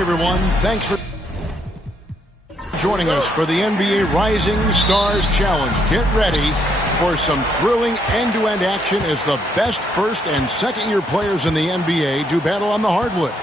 Hey, everyone. Thanks for joining us for the NBA Rising Stars Challenge. Get ready for some thrilling end-to-end action as the best first- and second-year players in the NBA do battle on the hardwood.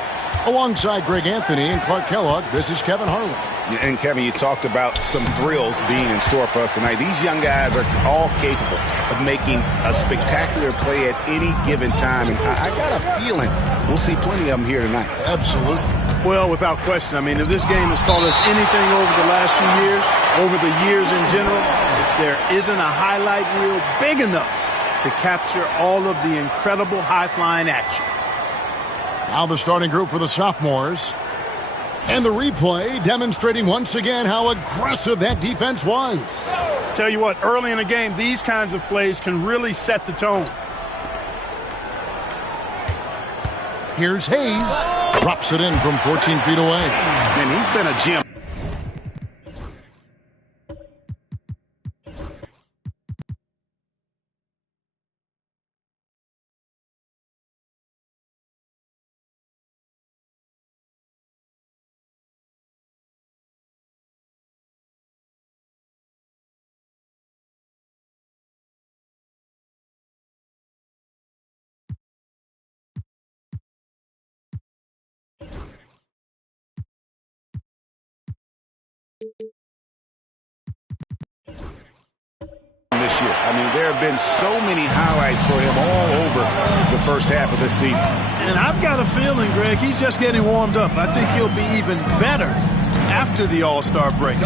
Alongside Greg Anthony and Clark Kellogg, this is Kevin Harlan. And, Kevin, you talked about some thrills being in store for us tonight. These young guys are all capable of making a spectacular play at any given time. And I got a feeling we'll see plenty of them here tonight. Absolutely. Well, without question. I mean, if this game has taught us anything over the last few years, over the years in general, it's there isn't a highlight reel big enough to capture all of the incredible high-flying action. Now the starting group for the sophomores. And the replay demonstrating once again how aggressive that defense was. Tell you what, early in the game, these kinds of plays can really set the tone. Here's Hayes. Drops it in from 14 feet away. And he's been a gem. This year. I mean, there have been so many highlights for him all over the first half of this season. And I've got a feeling, Greg, he's just getting warmed up. I think he'll be even better after the All-Star break.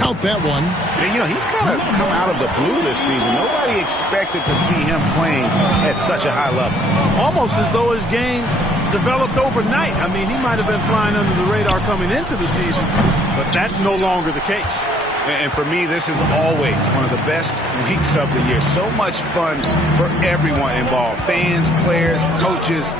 Count that one. And, you know, he's kind of come out of the blue this season. Nobody expected to see him playing at such a high level. Almost as though his game developed overnight. I mean, he might have been flying under the radar coming into the season, but that's no longer the case. And for me, this is always one of the best weeks of the year. So much fun for everyone involved. Fans, players, coaches.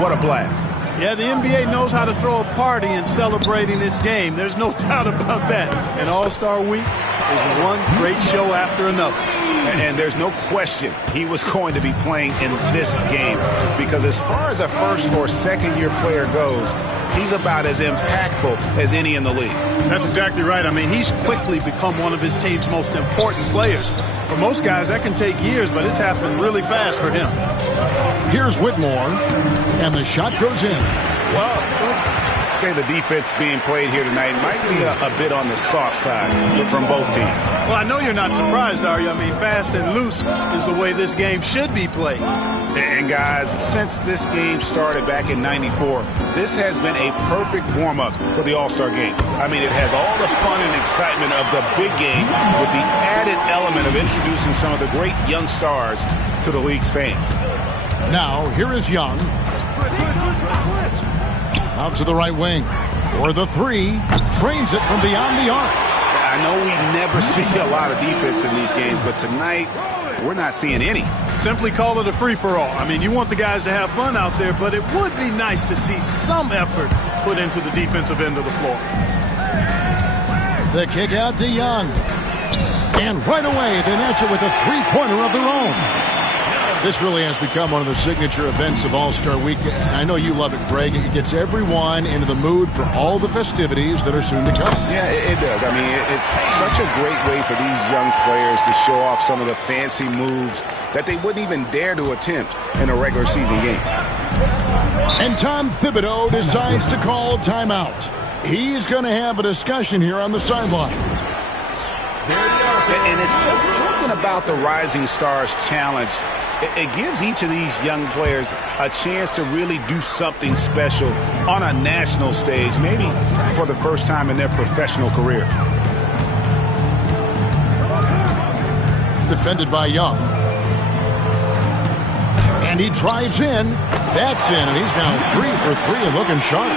What a blast. Yeah, the NBA knows how to throw a party in celebrating its game. There's no doubt about that. And All-Star Week is one great show after another. And there's no question he was going to be playing in this game, because as far as a first or second year player goes, he's about as impactful as any in the league. That's exactly right. I mean, he's quickly become one of his team's most important players. For most guys, that can take years, but it's happened really fast for him. Here's Whitmore, and the shot goes in. Well, let's say the defense being played here tonight might be a bit on the soft side from both teams. Well, I know you're not surprised, are you? I mean, fast and loose is the way this game should be played. And guys, since this game started back in '94, this has been a perfect warm-up for the All-Star game. I mean, it has all the fun and excitement of the big game with the added element of introducing some of the great young stars to the league's fans. Now, here is Young. Out to the right wing. For the three. Trains it from beyond the arc. I know we never see a lot of defense in these games, but tonight we're not seeing any. Simply call it a free-for-all. I mean, you want the guys to have fun out there, but it would be nice to see some effort put into the defensive end of the floor. The kick out to Young. And right away, they match it with a three-pointer of their own. This really has become one of the signature events of All-Star Week. I know you love it, Greg. It gets everyone into the mood for all the festivities that are soon to come. Yeah, it does. I mean, it's such a great way for these young players to show off some of the fancy moves that they wouldn't even dare to attempt in a regular season game. And Tom Thibodeau decides to call timeout. He's going to have a discussion here on the sideline. And it's just something about the Rising Stars Challenge. It gives each of these young players a chance to really do something special on a national stage, maybe for the first time in their professional career. Defended by Young. And he drives in. That's in, and he's now 3 for 3 and looking sharp.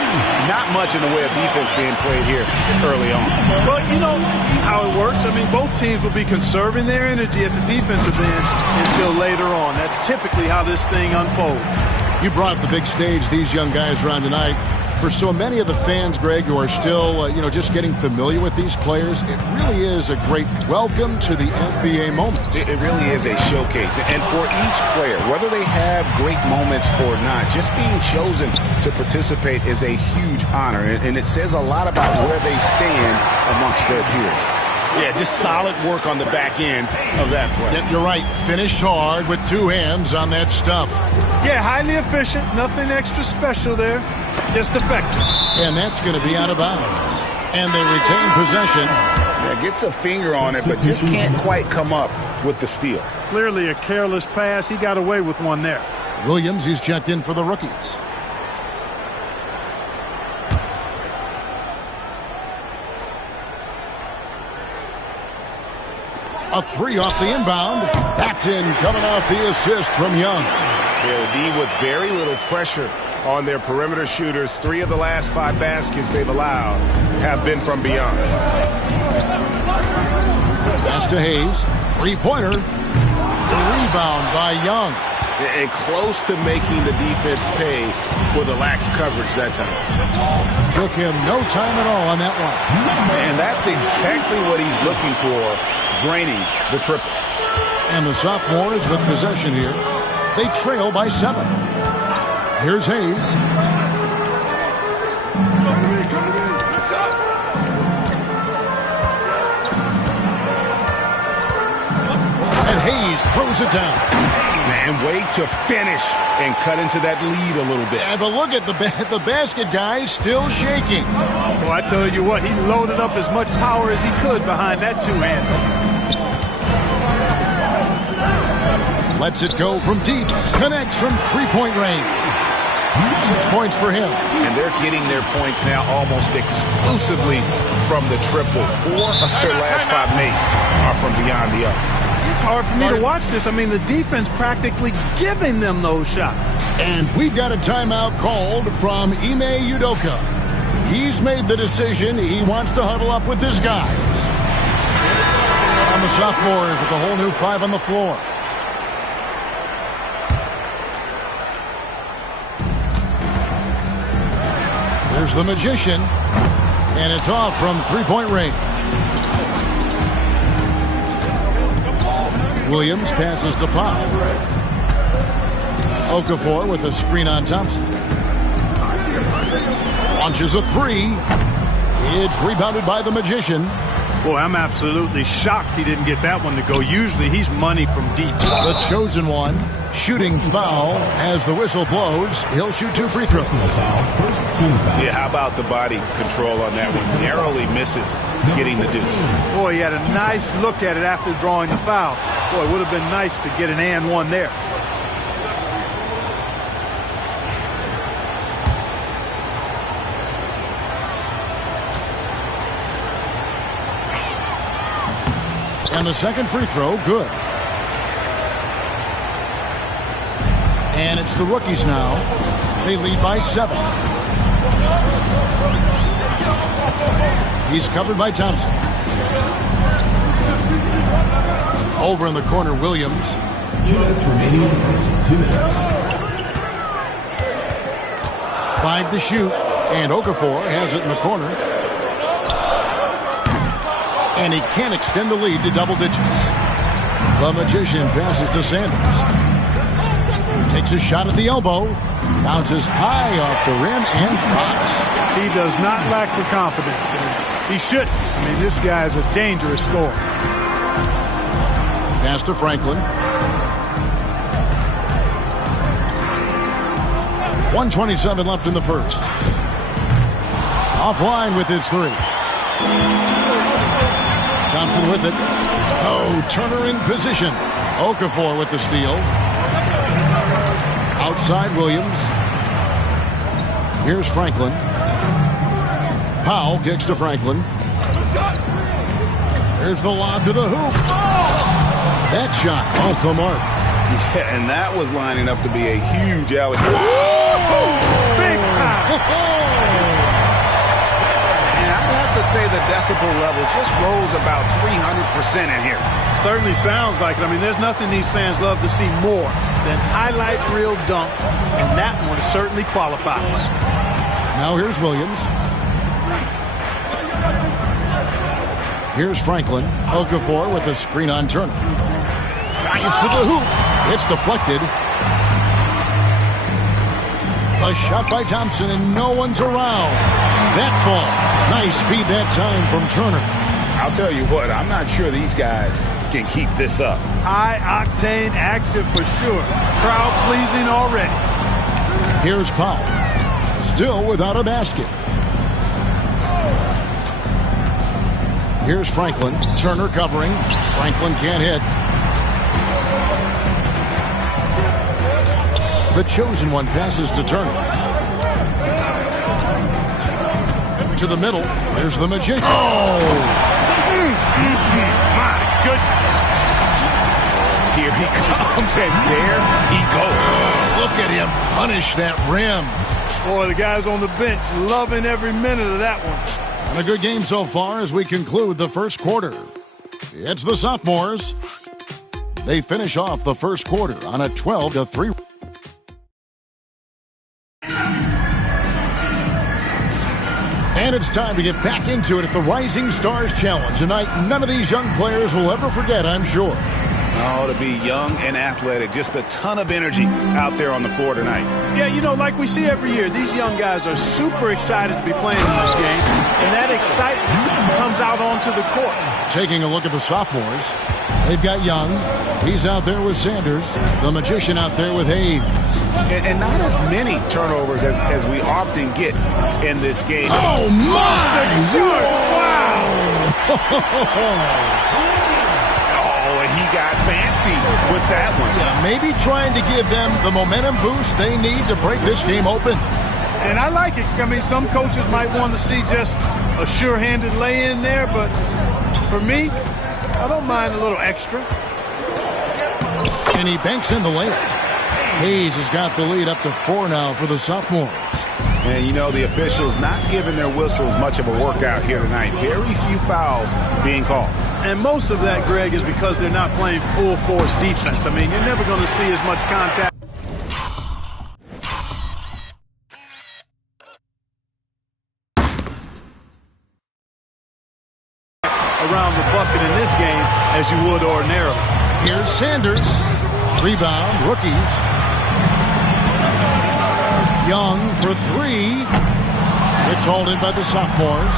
Not much in the way of defense being played here early on. Well, you know how it works. I mean, both teams will be conserving their energy at the defensive end until later on. That's typically how this thing unfolds. You brought the big stage these young guys around tonight. For so many of the fans, Greg, who are still, just getting familiar with these players, it really is a great welcome to the NBA moment. It really is a showcase. And for each player, whether they have great moments or not, just being chosen to participate is a huge honor. And it says a lot about where they stand amongst their peers. Yeah, just solid work on the back end of that play. Yep, you're right. Finished hard with two hands on that stuff. Yeah, highly efficient. Nothing extra special there. Just effective. And that's going to be out of bounds. And they retain possession. Yeah, gets a finger on it, but just can't quite come up with the steal. Clearly a careless pass. He got away with one there. Williams, he's checked in for the rookies. A three off the inbound. That's in, coming off the assist from Young. Yeah, the D with very little pressure on their perimeter shooters. 3 of the last 5 baskets they've allowed have been from beyond. Pass to Hayes. Three-pointer. Rebound by Young. And close to making the defense pay for the lax coverage that time. Took him no time at all on that one. And that's exactly what he's looking for, draining the triple. And the sophomores with possession here. They trail by 7. Here's Hayes. And Hayes throws it down. And wait to finish and cut into that lead a little bit. Yeah, but look at the basket guy still shaking. Well, I tell you what, he loaded up as much power as he could behind that two-hander. Lets it go from deep. Connects from three-point range. 6 points for him. And they're getting their points now almost exclusively from the triple. 4 of their last 5 makes are from beyond the arc. It's hard for me to watch this. I mean, the defense practically giving them those shots. And we've got a timeout called from Ime Udoka. He's made the decision. He wants to huddle up with this guy. And the sophomores with a whole new 5 on the floor. There's the magician, and it's off from three-point range. Williams passes to Powell. Okafor with a screen on Thompson. Launches a 3. It's rebounded by the magician. Boy, I'm absolutely shocked he didn't get that one to go. Usually he's money from deep. The chosen one, shooting foul as the whistle blows. He'll shoot 2 free throws. Yeah, how about the body control on that one? Narrowly misses getting the deuce. Boy, he had a nice look at it after drawing the foul. Boy, it would have been nice to get an and one there. And the second free throw, good. And it's the rookies now. They lead by 7. He's covered by Thompson. Over in the corner, Williams. 2 minutes remaining in the first. 2 minutes. 5 to shoot. And Okafor has it in the corner. And he can't extend the lead to double digits. The magician passes to Sanders. Takes a shot at the elbow. Bounces high off the rim and drops. He does not lack for confidence. And he shouldn't. I mean, this guy is a dangerous scorer. Pass to Franklin. 1:27 left in the first. Offline with his 3. Thompson with it. Oh, Turner in position. Okafor with the steal. Outside Williams. Here's Franklin. Powell kicks to Franklin. Here's the lob to the hoop. That shot off the mark. Yeah, and that was lining up to be a huge alley. Big time! To say the decibel level just rose about 300% in here. Certainly sounds like it. I mean, there's nothing these fans love to see more than highlight reel dunks, and that one certainly qualifies. Now here's Williams. Here's Franklin. Okafor with the screen on Turner. Drives to the hoop. It's deflected. A shot by Thompson, and no one's around. That falls. Nice speed that time from Turner. I'll tell you what, I'm not sure these guys can keep this up. High-octane action for sure. Crowd-pleasing already. Here's Powell. Still without a basket. Here's Franklin. Turner covering. Franklin can't hit. The chosen one passes to Turner. To the middle. Here's the magician. Oh! My goodness. Here he comes, and there he goes. Look at him punish that rim. Boy, the guys on the bench loving every minute of that one. And a good game so far as we conclude the first quarter. It's the sophomores. They finish off the first quarter on a 12-3. And it's time to get back into it at the Rising Stars Challenge. A night none of these young players will ever forget, I'm sure. Oh, to be young and athletic. Just a ton of energy out there on the floor tonight. Yeah, you know, like we see every year, these young guys are super excited to be playing in this game. And that excitement comes out onto the court. Taking a look at the sophomores, they've got Young. He's out there with Sanders. The magician out there with Hayes. And not as many turnovers as we often get in this game. Oh, my! Wow! Oh, and he got fancy with that one. Yeah, maybe trying to give them the momentum boost they need to break this game open. And I like it. I mean, some coaches might want to see just a sure-handed lay-in there, but for me, I don't mind a little extra. And he banks in the layup. Hayes has got the lead up to 4 now for the sophomores. And, you know, the officials not giving their whistles much of a workout here tonight. Very few fouls being called. And most of that, Greg, is because they're not playing full-force defense. I mean, you're never going to see as much contact. Around the bucket in this game as you would ordinarily. Here's Sanders. Rebound, rookies. Young for 3. It's hauled in by the sophomores.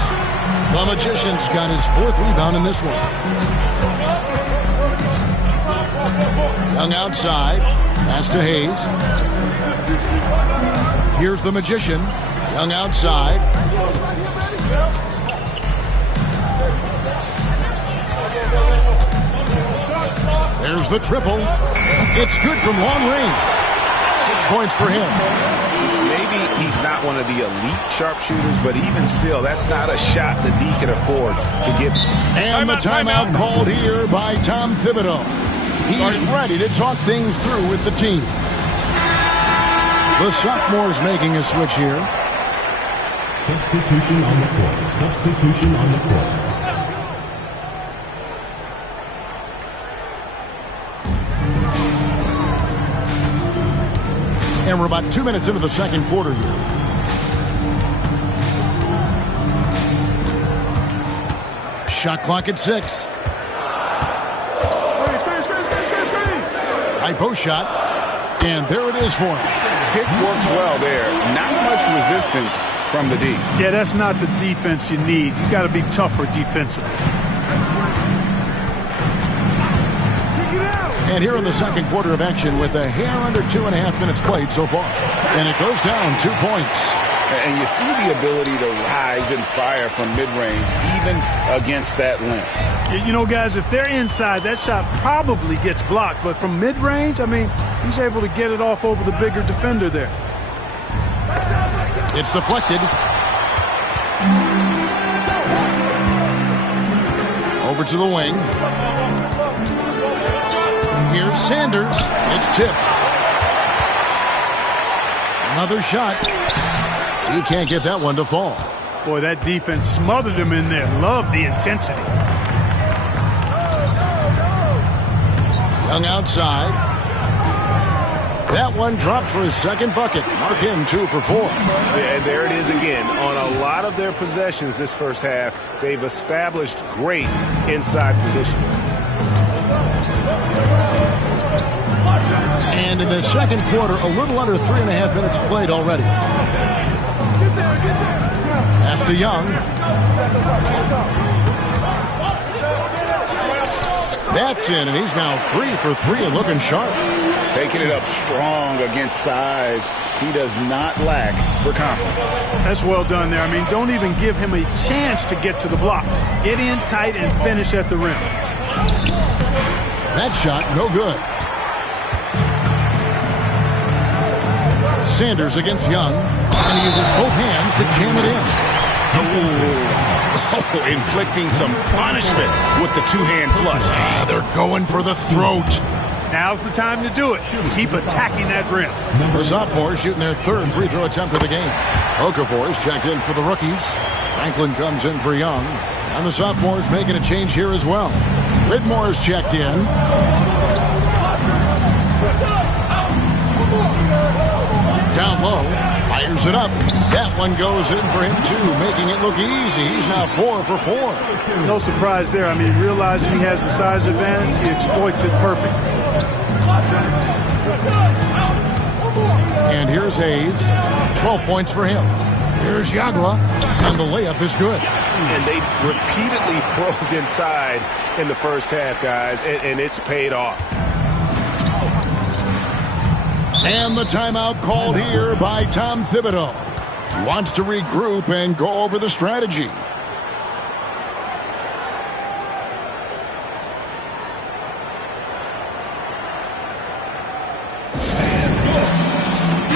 The magician's got his 4th rebound in this one. Young outside. Pass to Hayes. Here's the magician. Young outside. There's the triple. It's good from long range. 6 points for him. Maybe he's not one of the elite sharpshooters, but even still, that's not a shot that D can afford to give. And the timeout called here by Tom Thibodeau. He's ready to talk things through with the team. The sophomores making a switch here. Substitution on the court. Substitution on the court. And we're about 2 minutes into the second quarter here. Shot clock at 6. High post shot. And there it is for him. Pick works well there. Not much resistance from the D. Yeah, that's not the defense you need. You got to be tougher defensively. And here in the second quarter of action with a hair under 2.5 minutes played so far. And it goes down 2 points. And you see the ability to rise and fire from mid-range, even against that length. You know, guys, if they're inside, that shot probably gets blocked. But from mid-range, I mean, he's able to get it off over the bigger defender there. It's deflected. Over to the wing. Here's Sanders. It's tipped. Another shot. He can't get that one to fall. Boy, that defense smothered him in there. Love the intensity. Young outside. That one dropped for his second bucket. Mark him 2 for 4. Yeah, and there it is again. On a lot of their possessions this first half, they've established great inside position. And in the second quarter, a little under 3.5 minutes played already. Pass to Young. That's in, and he's now 3 for 3 and looking sharp. Taking it up strong against size. He does not lack for confidence. That's well done there. I mean, don't even give him a chance to get to the block. Get in tight and finish at the rim. That shot, no good. Sanders against Young, and he uses both hands to jam it in. Oh, inflicting some punishment with the two-hand flush. They're going for the throat. Now's the time to do it. Keep attacking that rim. The sophomores shooting their third free throw attempt of the game. Okafor's checked in for the rookies. Franklin comes in for Young. And the sophomores making a change here as well. Whitmore's checked in. Down low, fires it up. That one goes in for him too, making it look easy. He's now 4 for 4. No surprise there. I mean, realizing he has the size advantage, he exploits it perfectly. And here's Hayes. 12 points for him. Here's Yagla, and the layup is good. And they've repeatedly probed inside in the first half, guys, and it's paid off. And the timeout called here by Tom Thibodeau. He wants to regroup and go over the strategy.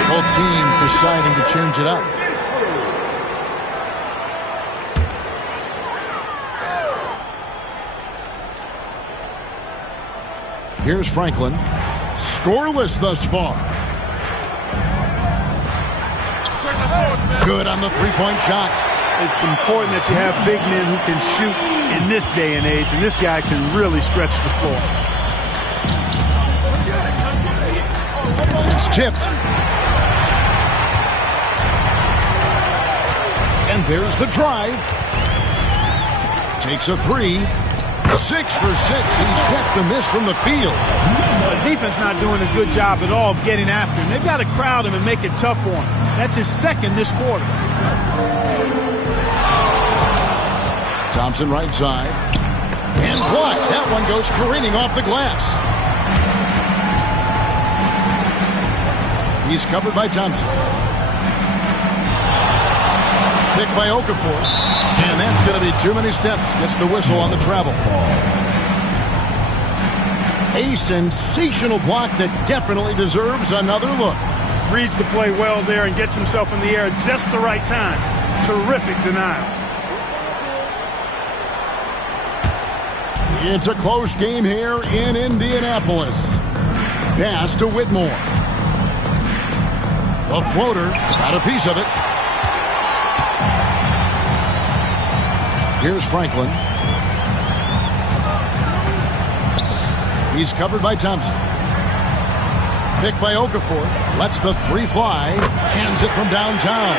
Both teams deciding to change it up. Here's Franklin. Scoreless thus far. Good on the three-point shot. It's important that you have big men who can shoot in this day and age, and this guy can really stretch the floor. It's tipped. And there's the drive. Takes a 3. 6 for 6. He's yet to miss from the field. The defense not doing a good job at all of getting after him. They've got to crowd him and make it tough for him. That's his second this quarter. Thompson right side. And blocked. That one goes careening off the glass. He's covered by Thompson. Picked by Okafor. And that's going to be too many steps. Gets the whistle on the travel. A sensational block that definitely deserves another look. Reads the play well there and gets himself in the air at just the right time. Terrific denial. It's a close game here in Indianapolis. Pass to Whitmore. A floater. Got a piece of it. Here's Franklin. He's covered by Thompson. Picked by Okafor. Lets the 3 fly. Hands it from downtown.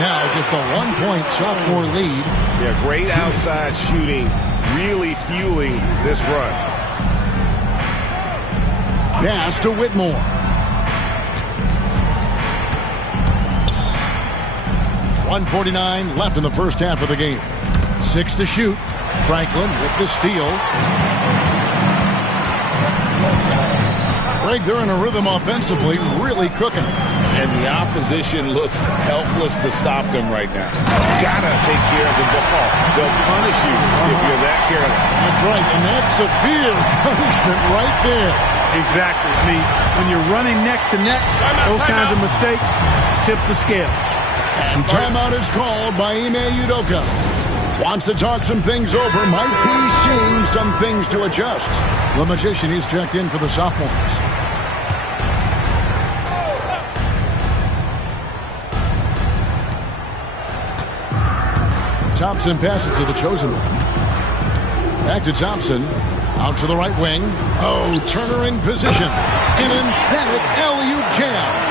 Now just a 1-point sophomore lead. Yeah, great outside shooting. Really fueling this run. Pass to Whitmore. .149 left in the first half of the game. 6 to shoot. Franklin with the steal. Greg, they're in a rhythm offensively, really cooking. And the opposition looks helpless to stop them right now. Gotta take care of the ball. They'll punish you if you're that careless. That's right, and that's severe punishment right there. Exactly. I mean, when you're running neck to neck, those kinds of mistakes tip the scales. And timeout is called by Ime Udoka. Wants to talk some things over, might be seeing some things to adjust. The Magician, he's checked in for the sophomores. Thompson passes to the chosen one. Back to Thompson. Out to the right wing. Oh, Turner in position. An emphatic alley-oop jam.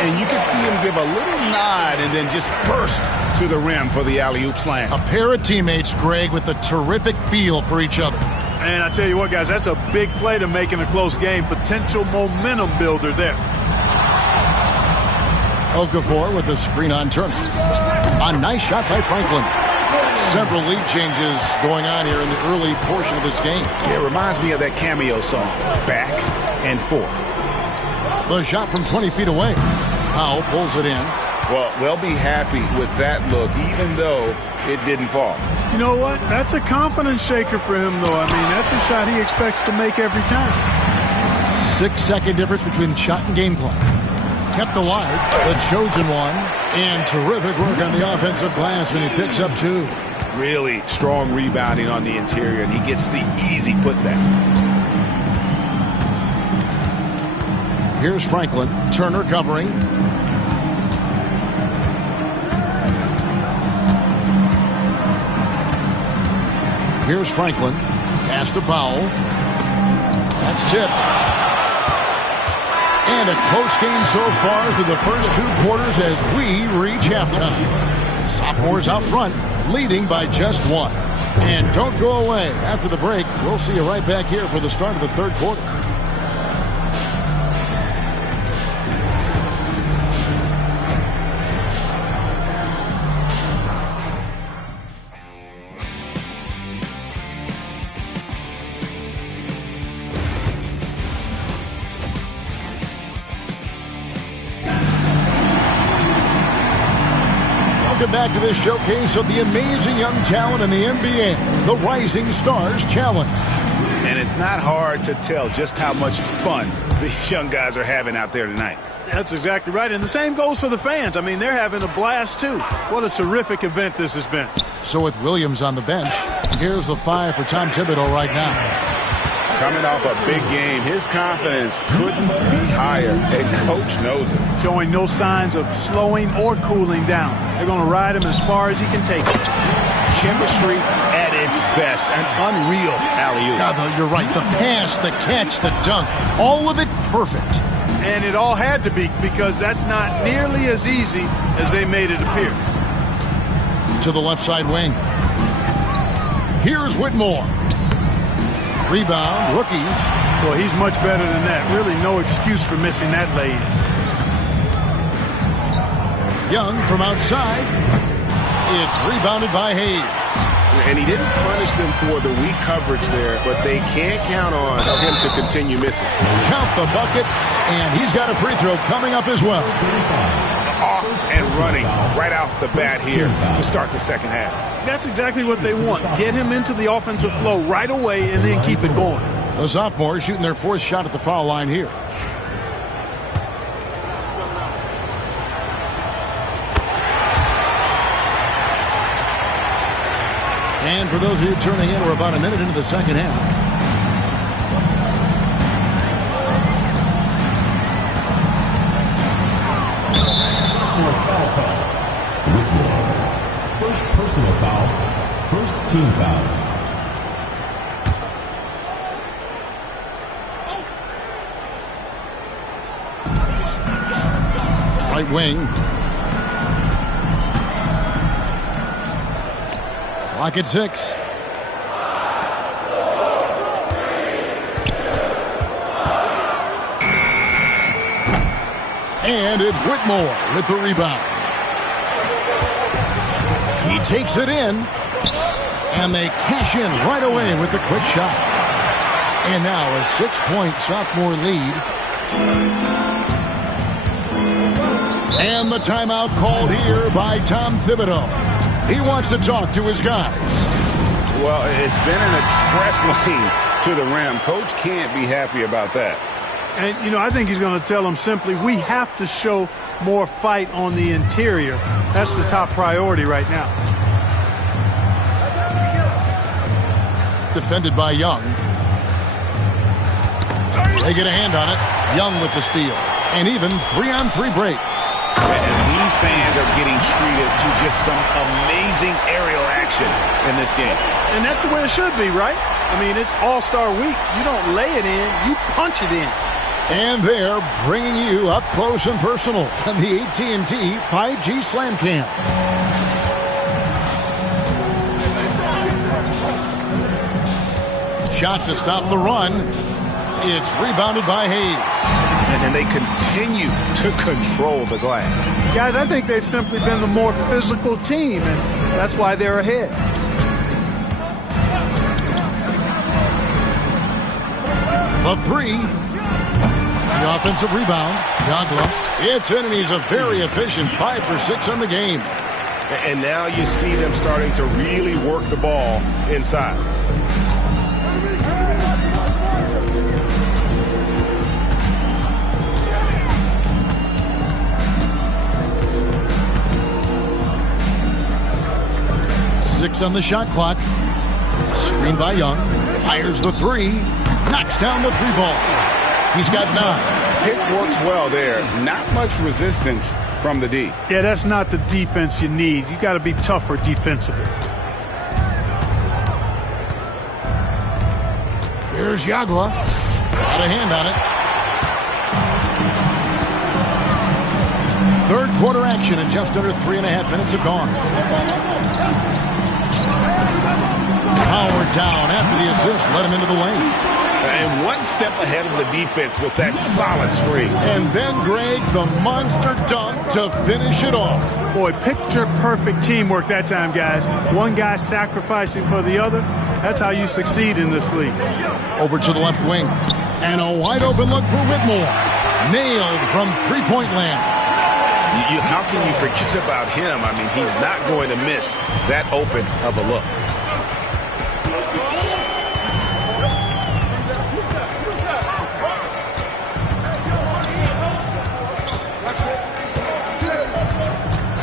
And you can see him give a little nod and then just burst to the rim for the alley-oop slam. A pair of teammates, Greg, with a terrific feel for each other. And I tell you what, guys, that's a big play to make in a close game. Potential momentum builder there. Okafor with a screen on Turner. A nice shot by Franklin. Several lead changes going on here in the early portion of this game. Yeah, it reminds me of that cameo song, Back and Forth. The shot from 20 feet away. Powell pulls it in. Well, they'll be happy with that look, even though it didn't fall. You know what? That's a confidence shaker for him, though. I mean, that's a shot he expects to make every time. 6-second difference between shot and game clock. Kept alive, the chosen one, and terrific work on the offensive glass, and he picks up 2. Really strong rebounding on the interior, and he gets the easy putback. Here's Franklin. Turner covering. Here's Franklin. Pass to Powell. That's tipped. And a close game so far through the first 2 quarters as we reach halftime. Sophomores out front, leading by just 1. And don't go away. After the break, we'll see you right back here for the start of the third quarter. Welcome back to this showcase of the amazing young talent in the NBA, the Rising Stars Challenge. And it's not hard to tell just how much fun these young guys are having out there tonight. That's exactly right, and the same goes for the fans. I mean, they're having a blast, too. What a terrific event this has been. So with Williams on the bench, here's the 5 for Tom Thibodeau right now. Coming off a big game, his confidence couldn't be higher, and Coach knows it. Showing no signs of slowing or cooling down. They're going to ride him as far as he can take it. Chemistry at its best, an unreal alley-oop. Yeah, you're right. The pass, the catch, the dunk, all of it perfect. And it all had to be, because that's not nearly as easy as they made it appear. To the left side wing. Here's Whitmore. Rebound, rookies. Well, he's much better than that. Really no excuse for missing that lane. Young from outside. It's rebounded by Hayes. And he didn't punish them for the weak coverage there, but they can't count on him to continue missing. Count the bucket, and he's got a free throw coming up as well. Off and running right off the bat here to start the second half. That's exactly what they want. Get him into the offensive flow right away and then keep it going. The sophomores shooting their 4th shot at the foul line here. And for those of you turning in, we're about a minute into the second half. First personal foul, first team foul. Right wing. Clock at 6. And it's Whitmore with the rebound. He takes it in, and they cash in right away with the quick shot. And now a 6-point sophomore lead. And the timeout called here by Tom Thibodeau. He wants to talk to his guys. Well, it's been an express lane to the rim. Coach can't be happy about that. And, you know, I think he's going to tell them simply, we have to show more fight on the interior. That's the top priority right now. Defended by Young. They get a hand on it. Young with the steal. And even 3-on-3 break. And These fans are getting treated to just some amazing aerial action in this game. And that's the way it should be, right? I mean, it's All-Star Week. You don't lay it in, you punch it in. And they're bringing you up close and personal on the AT&T 5G Slam Cam. Shot to stop the run. It's rebounded by Hayes. And they continue to control the glass. Guys, I think they've simply been the more physical team, and that's why they're ahead. The three. The offensive rebound. Yagla. It's in, and he's a very efficient 5 for 6 on the game. And now you see them starting to really work the ball inside. Six on the shot clock. Screen by Young. Fires the three. Knocks down the three ball. He's got 9. Pick works well there. Not much resistance from the D. Yeah, that's not the defense you need. You got to be tougher defensively. Here's Yagla. Got a hand on it. Third quarter action, and just under 3.5 minutes have gone. Howard down after the assist, let him into the lane. And one step ahead of the defense with that solid screen. And then, Greg, the monster dunk to finish it off. Boy, picture-perfect teamwork that time, guys. One guy sacrificing for the other. That's how you succeed in this league. Over to the left wing. And a wide-open look for Whitmore. Nailed from three-point land. How can you forget about him? I mean, he's not going to miss that open of a look.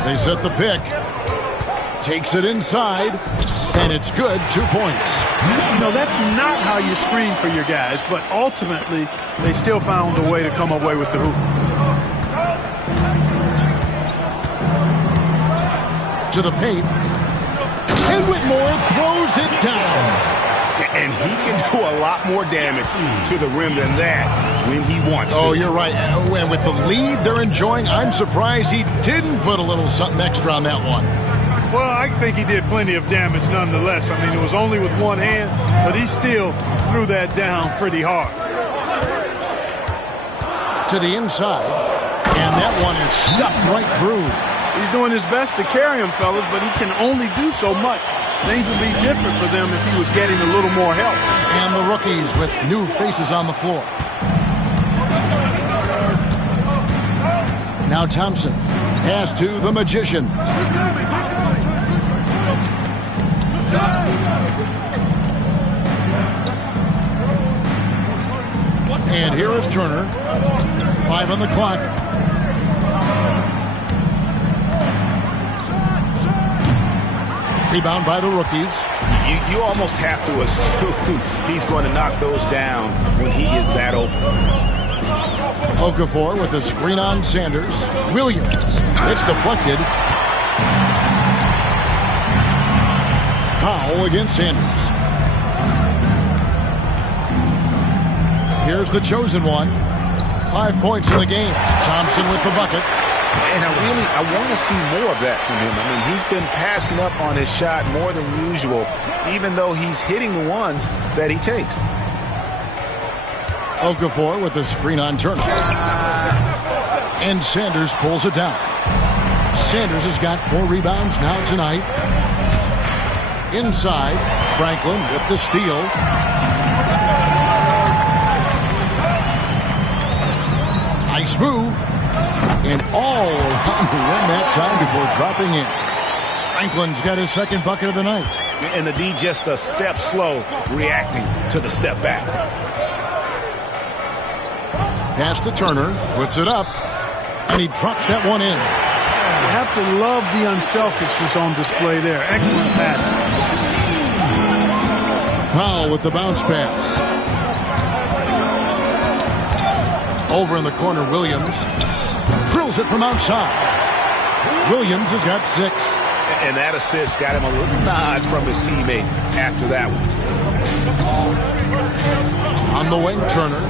They set the pick. Takes it inside. And it's good. 2 points. No, that's not how you screen for your guys, but ultimately they still found a way to come away with the hoop. To the paint. And Whitmore throws it down. And he can do a lot more damage to the rim than that when he wants to. Oh, you're right. And with the lead they're enjoying, I'm surprised he didn't put a little something extra on that one. Well, I think he did plenty of damage nonetheless. I mean, it was only with one hand, but he still threw that down pretty hard. To the inside. And that one is stuffed right through. He's doing his best to carry him, fellas, but he can only do so much. Things would be different for them if he was getting a little more help. And the rookies with new faces on the floor. Now Thompson pass to the Magician. And here is Turner. 5 on the clock. Rebound by the rookies. You almost have to assume he's going to knock those down when he is that open. Okafor with the screen on Sanders. Williams. It's deflected. Powell against Sanders. Here's the chosen one. 5 points in the game. Thompson with the bucket. And I want to see more of that from him. I mean, he's been passing up on his shot more than usual, even though he's hitting the ones that he takes. Okafor with the screen on Turner. And Sanders pulls it down. Sanders has got 4 rebounds now tonight. Inside, Franklin with the steal. Nice move. And all around the rim that time before dropping in. Franklin's got his second bucket of the night. And the D just a step slow, reacting to the step back. Pass to Turner, puts it up, and he drops that one in. You have to love the unselfishness on display there. Excellent passing. Powell with the bounce pass. Over in the corner, Williams drills it from outside. Williams has got 6. And that assist got him a little nod from his teammate after that one. On the wing, Turner.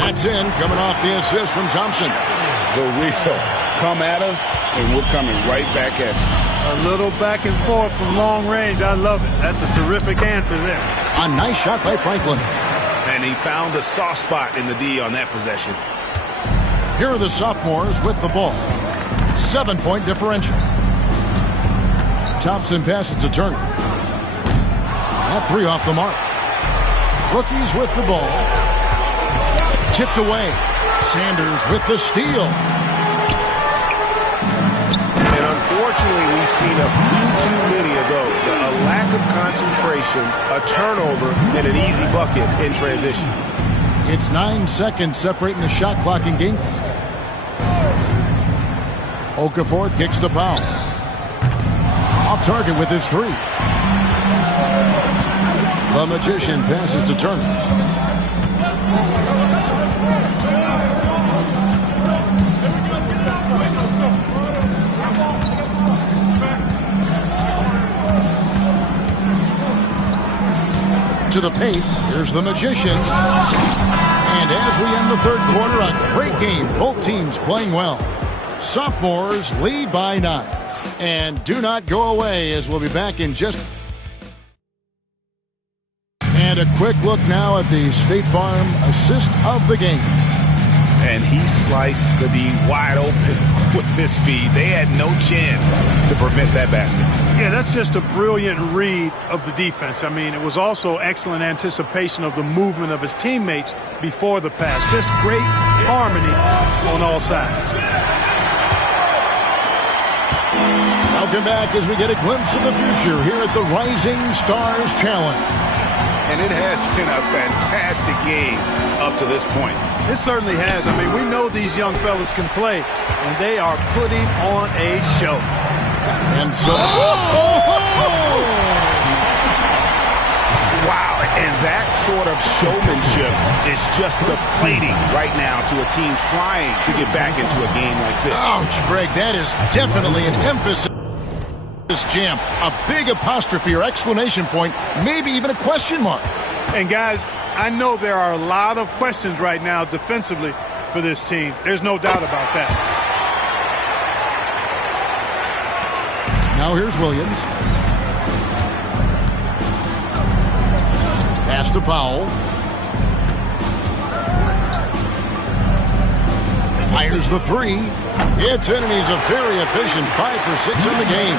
That's in, coming off the assist from Thompson. The real come at us, and we're coming right back at you. A little back and forth from long range. I love it. That's a terrific answer there. A nice shot by Franklin. And he found the soft spot in the D on that possession. Here are the sophomores with the ball. 7-point differential. Thompson passes to Turner. That 3 off the mark. Rookies with the ball. Tipped away. Sanders with the steal. And unfortunately, we've seen a few too many of those. A lack of concentration, a turnover, and an easy bucket in transition. It's 9 seconds separating the shot clock and game clock. Okafor kicks to Powell. Off target with his 3. The Magician passes to Turner. To the paint, here's the Magician. And as we end the third quarter, a great game. Both teams playing well. Sophomores lead by 9. And do not go away, as we'll be back in just... And a quick look now at the State Farm assist of the game. And he sliced the D wide open with his feed. They had no chance to prevent that basket. Yeah, that's just a brilliant read of the defense. I mean, it was also excellent anticipation of the movement of his teammates before the pass. Just great harmony on all sides. Welcome back as we get a glimpse of the future here at the Rising Stars Challenge. And it has been a fantastic game up to this point. It certainly has. I mean, we know these young fellas can play, and they are putting on a show. And so... Wow, and that sort of showmanship is just deflating right now to a team trying to get back into a game like this. Ouch, Greg, that is definitely an emphasis. This jam, a big apostrophe or exclamation point, maybe even a question mark. And guys, I know there are a lot of questions right now defensively for this team. There's no doubt about that. Now here's Williams. Pass to Powell. Fires the 3. It's in, and he's a very efficient 5 for 6 in the game.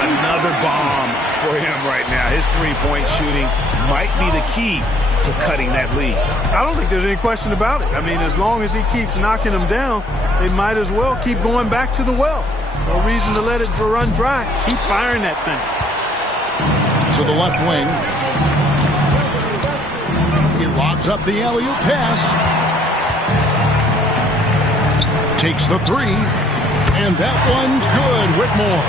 Another bomb for him right now. His three-point shooting might be the key to cutting that lead. I don't think there's any question about it. I mean, as long as he keeps knocking them down, they might as well keep going back to the well. No reason to let it run dry. Keep firing that thing. To the left wing. He lobs up the alley-oop pass. Takes the 3. And that one's good. Whitmore.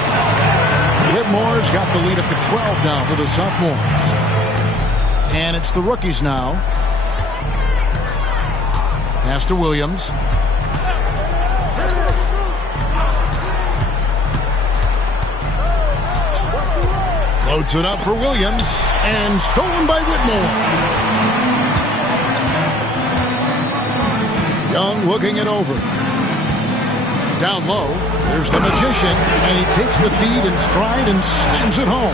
Whitmore's got the lead up to 12 now for the sophomores. And it's the rookies now. Pass to Williams. Floats it up for Williams. And stolen by Whitmore. Young looking it over. Down low, there's the Magician, and he takes the feed in stride and slams it home.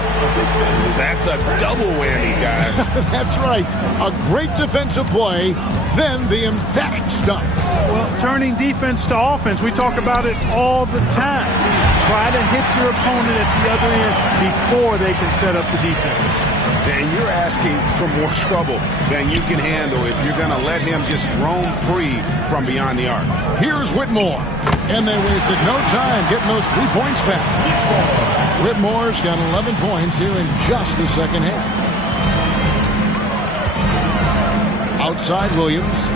That's a double whammy, guys. That's right. A great defensive play, then the emphatic stuff. Well, turning defense to offense, we talk about it all the time. Try to hit your opponent at the other end before they can set up the defense. And you're asking for more trouble than you can handle if you're going to let him just roam free from beyond the arc. Here's Whitmore. And they wasted no time getting those 3 points back. Whitmore's got 11 points here in just the second half. Outside Williams.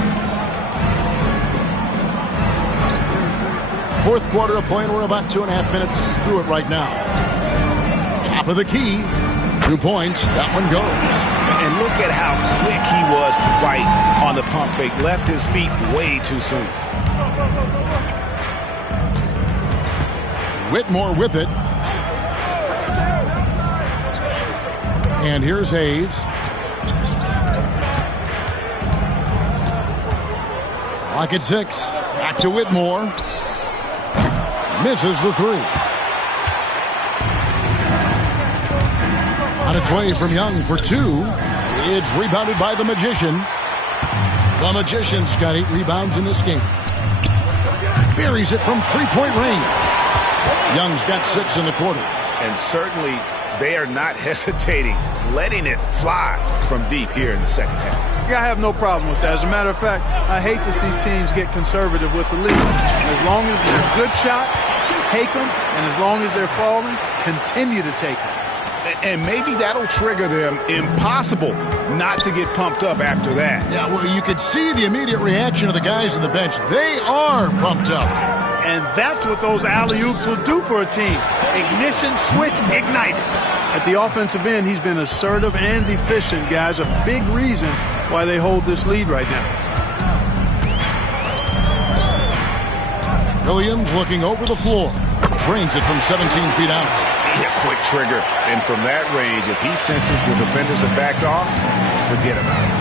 Fourth quarter of play, and we're about 2.5 minutes through it right now. Top of the key. 2 points. That one goes. And look at how quick he was to bite on the pump fake. Left his feet way too soon. Whitmore with it. And here's Hayes. Clock at 6. Back to Whitmore. Misses the 3. On its way from Young for 2. It's rebounded by the Magician. The Magician's got 8 rebounds in this game. Buries it from three-point range. Young's got 6 in the quarter. And certainly they are not hesitating, letting it fly from deep here in the second half. Yeah, I have no problem with that. As a matter of fact, I hate to see teams get conservative with the lead. As long as they're good shots, take them. And as long as they're falling, continue to take them. And maybe that'll trigger them. Impossible not to get pumped up after that. Yeah, well, you could see the immediate reaction of the guys on the bench. They are pumped up. And that's what those alley-oops will do for a team. Ignition, switch, ignited. At the offensive end, he's been assertive and efficient, guys. A big reason why they hold this lead right now. Williams looking over the floor. Drains it from 17 feet out. Yeah, quick trigger. And from that range, if he senses the defenders have backed off, forget about it.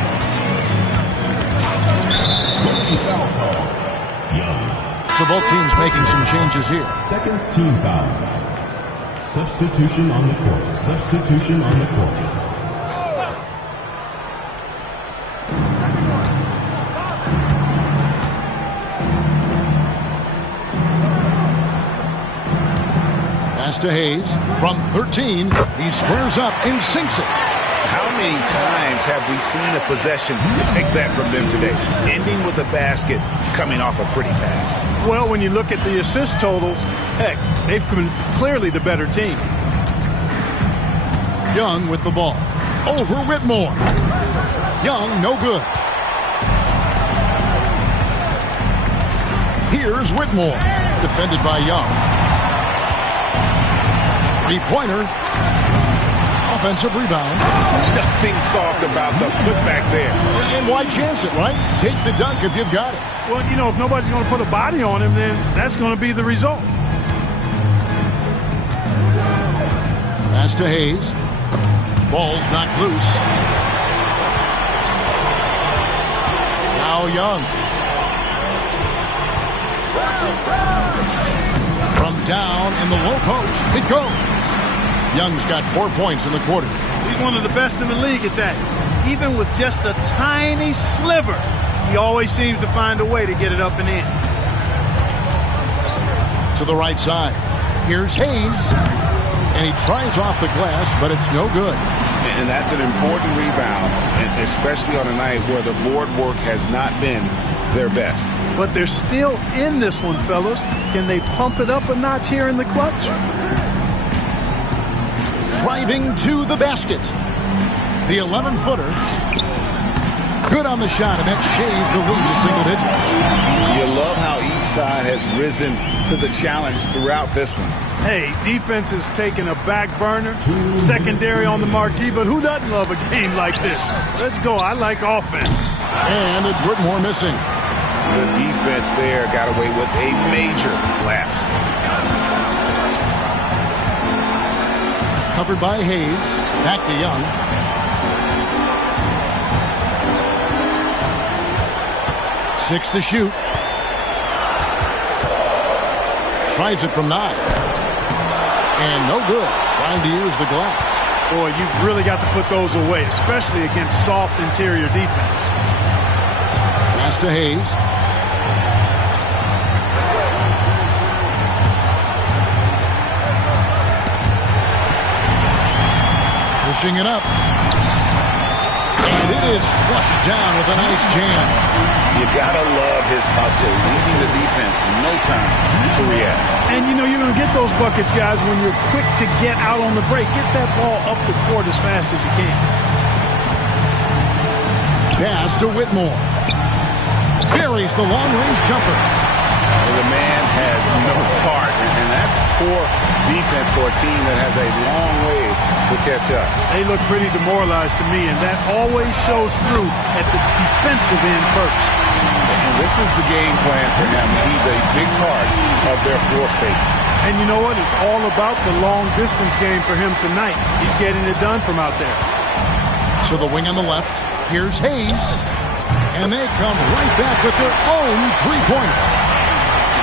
So both teams making some changes here. Second team foul. Substitution on the court. Substitution on the court. Pass to Hayes. From 13, he squares up and sinks it. How many times have we seen a possession like that from them today? Ending with a basket, coming off a pretty pass. Well, when you look at the assist totals, heck, they've been clearly the better team. Young with the ball. Over Whitmore. Young, no good. Here's Whitmore. Defended by Young. Three-pointer. Offensive rebound. Nothing soft about the putback there. And why chance it, right? Take the dunk if you've got it. Well, you know, if nobody's going to put a body on him, then that's going to be the result. Pass to Hayes. Ball's knocked loose. Now Young. From down in the low post, it goes. Young's got 4 points in the quarter. He's one of the best in the league at that. Even with just a tiny sliver, he always seems to find a way to get it up and in. To the right side. Here's Hayes. And he tries off the glass, but it's no good. And that's an important rebound, especially on a night where the board work has not been their best. But they're still in this one, fellas. Can they pump it up a notch here in the clutch? Driving to the basket. The 11-footer. Good on the shot, and that shaves the lead to single digits. You love how each side has risen to the challenge throughout this one. Hey, defense is taking a back burner, secondary on the marquee, but who doesn't love a game like this? Let's go. I like offense. And it's Whitmore missing. The defense there got away with a major lapse. Covered by Hayes. Back to Young. Six to shoot. Tries it from 9. And no good. Trying to use the glass. Boy, you've really got to put those away, especially against soft interior defense. Pass to Hayes. Pushing it up. And it is flushed down with a nice jam. You gotta love his hustle, leaving the defense no time to react. And you know you're going to get those buckets, guys, when you're quick to get out on the break. Get that ball up the court as fast as you can. Pass to Whitmore. Buries the long-range jumper. The man has no heart, and that's poor defense for a team that has a long way to catch up. They look pretty demoralized to me, and that always shows through at the defensive end first. And this is the game plan for him. He's a big part of their floor spacing. And you know what? It's all about the long-distance game for him tonight. He's getting it done from out there. To the wing on the left. Here's Hayes. And they come right back with their own three-pointer.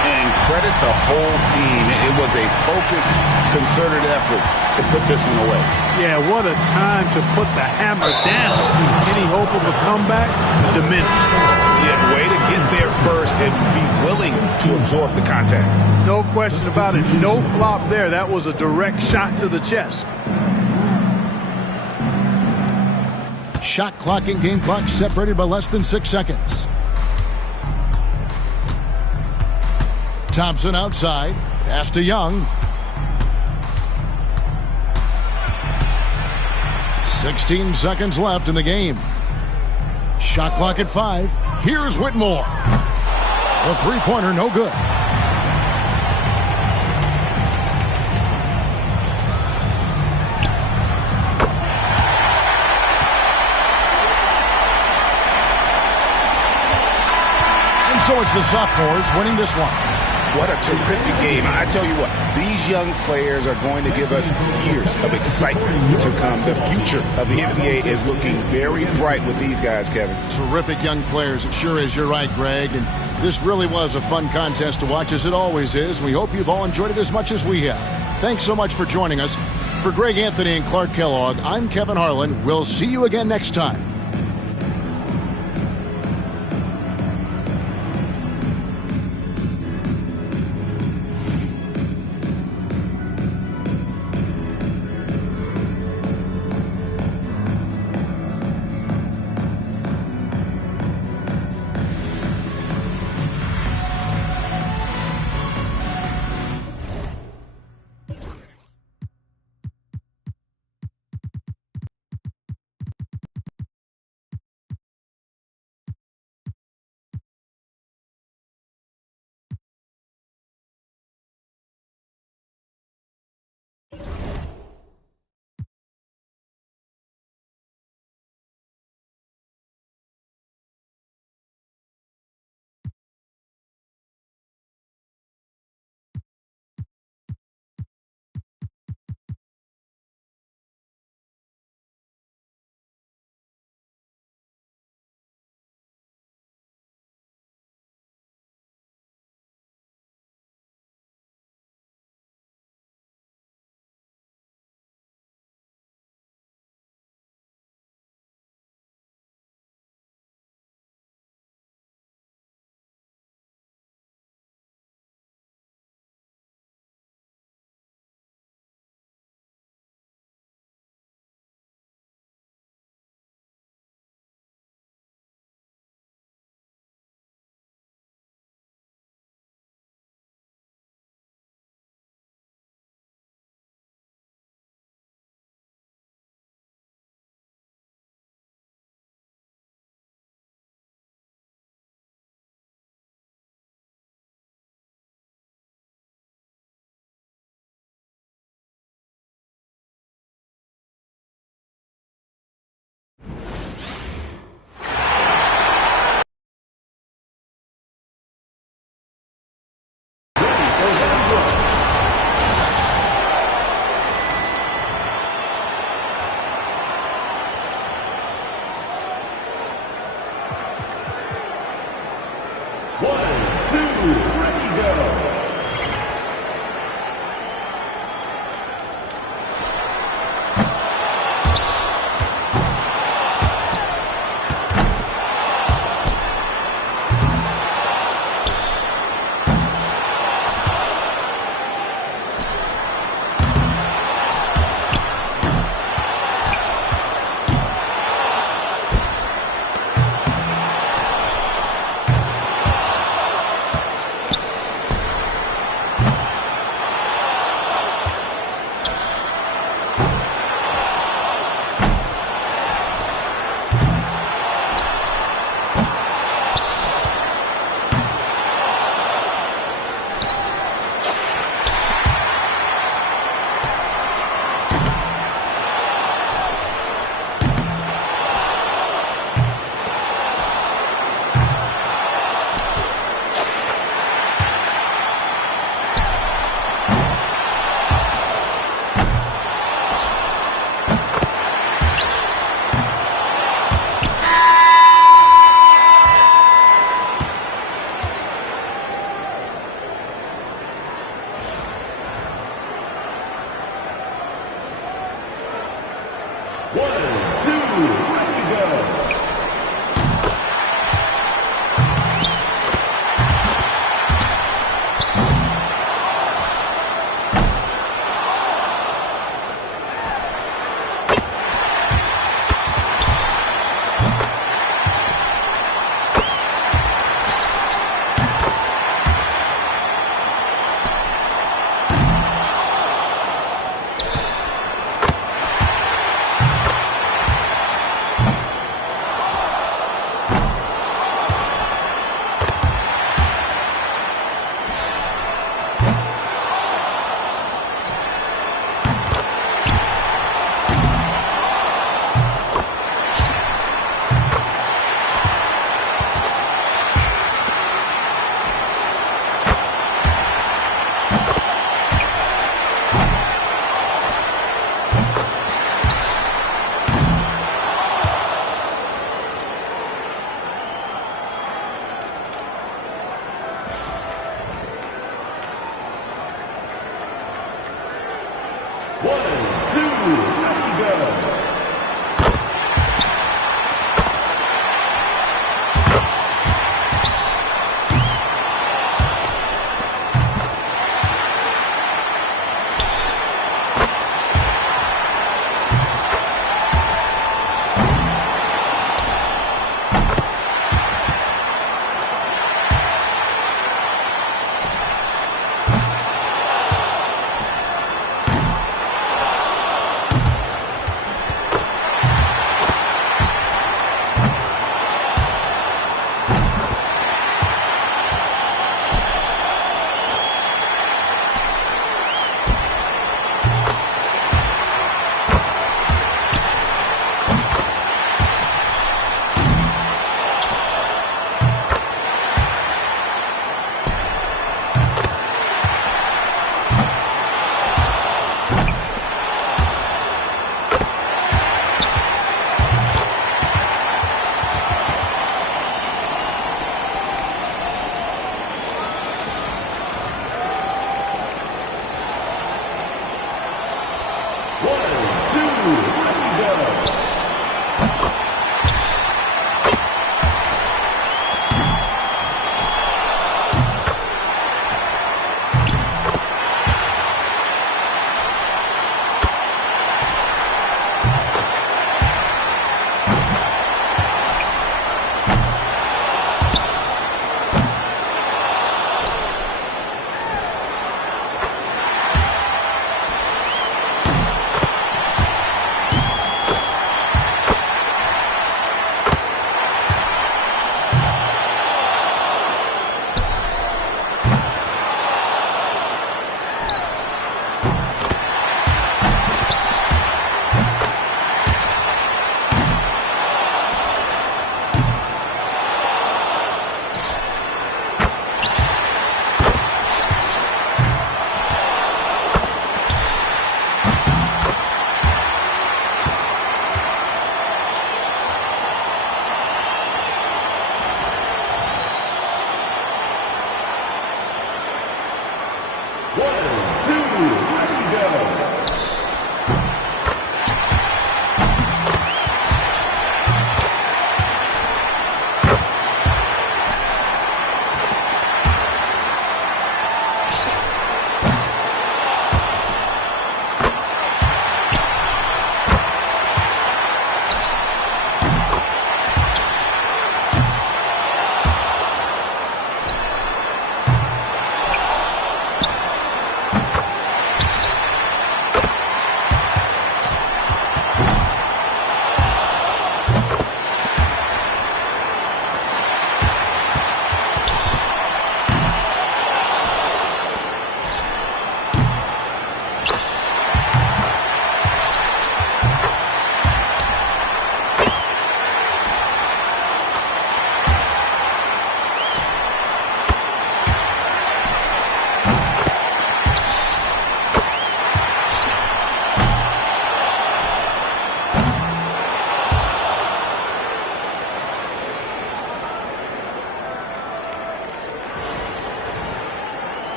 And credit the whole team. It was a focused, concerted effort to put this one away. Yeah, what a time to put the hammer down. Any hope of a comeback? Diminished. Yeah, way to get there first and be willing to absorb the contact. No question about it. No flop there. That was a direct shot to the chest. Shot clock and game clock separated by less than 6 seconds. Thompson outside. Pass to Young. 16 seconds left in the game. Shot clock at 5. Here's Whitmore. The three-pointer no good. And so it's the sophomores winning this one. What a terrific game. I tell you what, these young players are going to give us years of excitement to come. The future of the NBA is looking very bright with these guys, Kevin. Terrific young players. It sure is. You're right, Greg. And this really was a fun contest to watch, as it always is. We hope you've all enjoyed it as much as we have. Thanks so much for joining us. For Greg Anthony and Clark Kellogg, I'm Kevin Harlan. We'll see you again next time.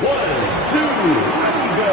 1, 2, ready, go.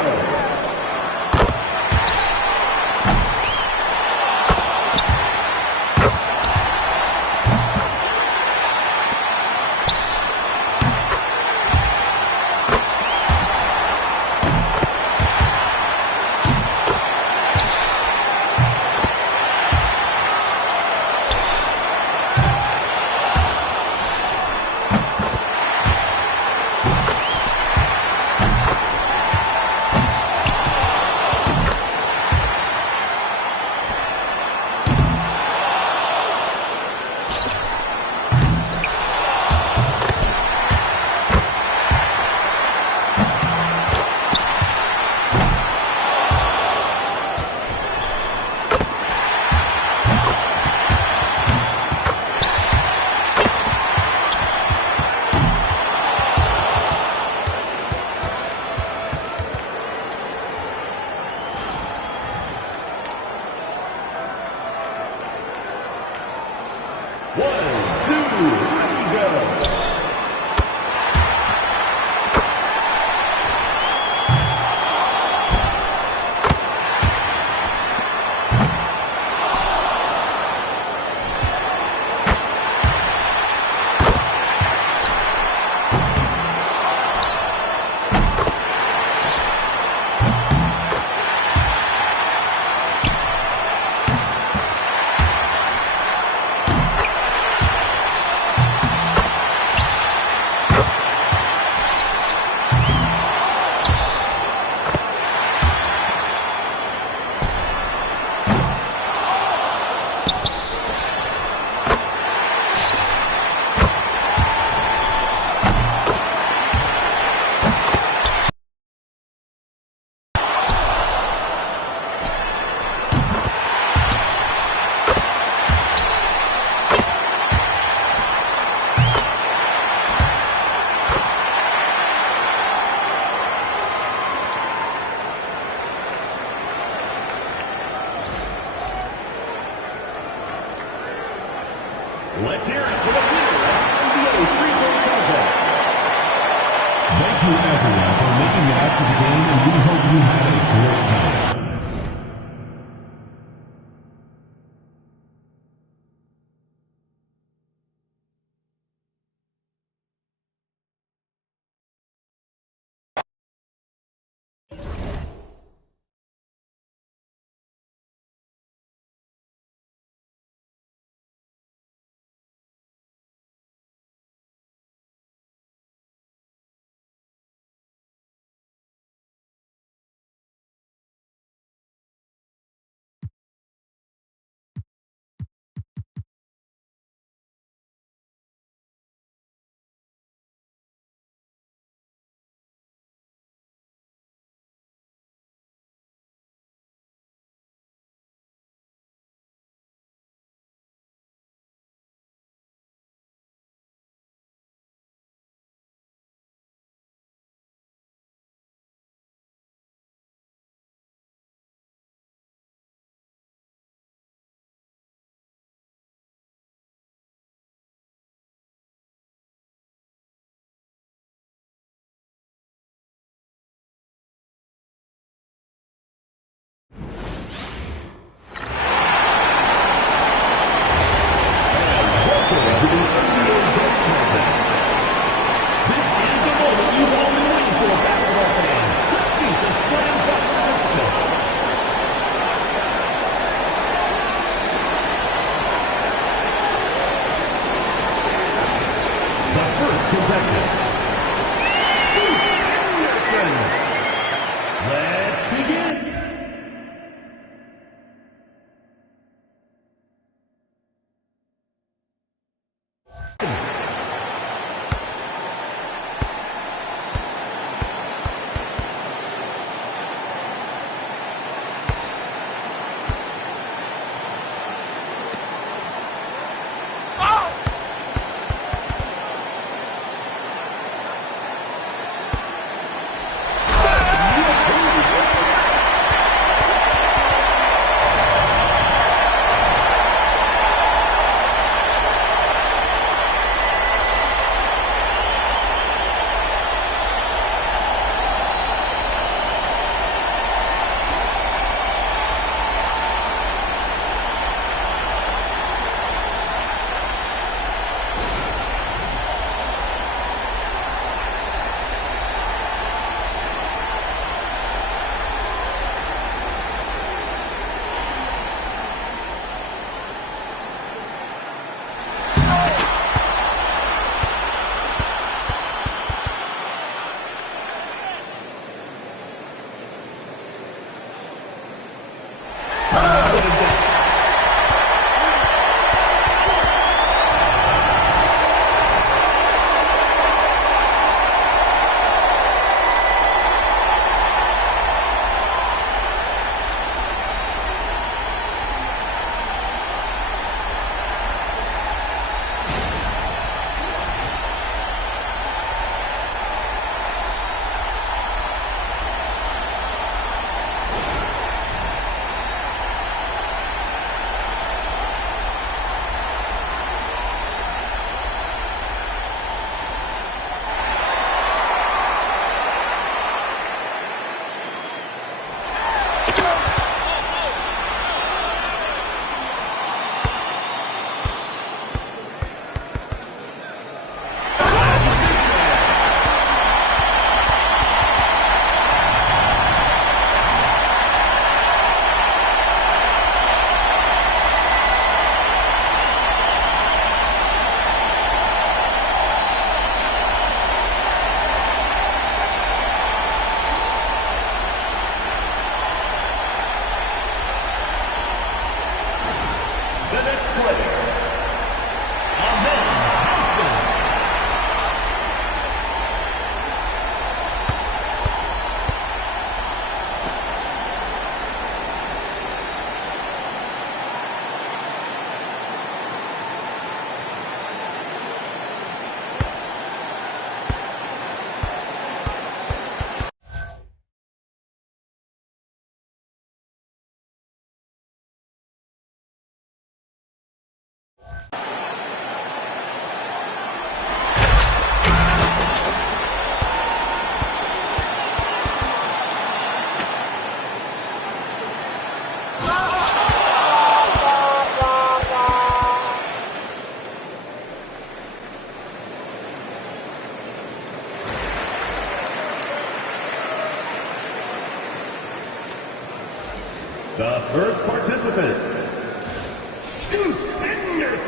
Let's hear it for the winner of the NBA three-point contest. Thank you, everyone, for making it out to the game, and we hope you had a great time.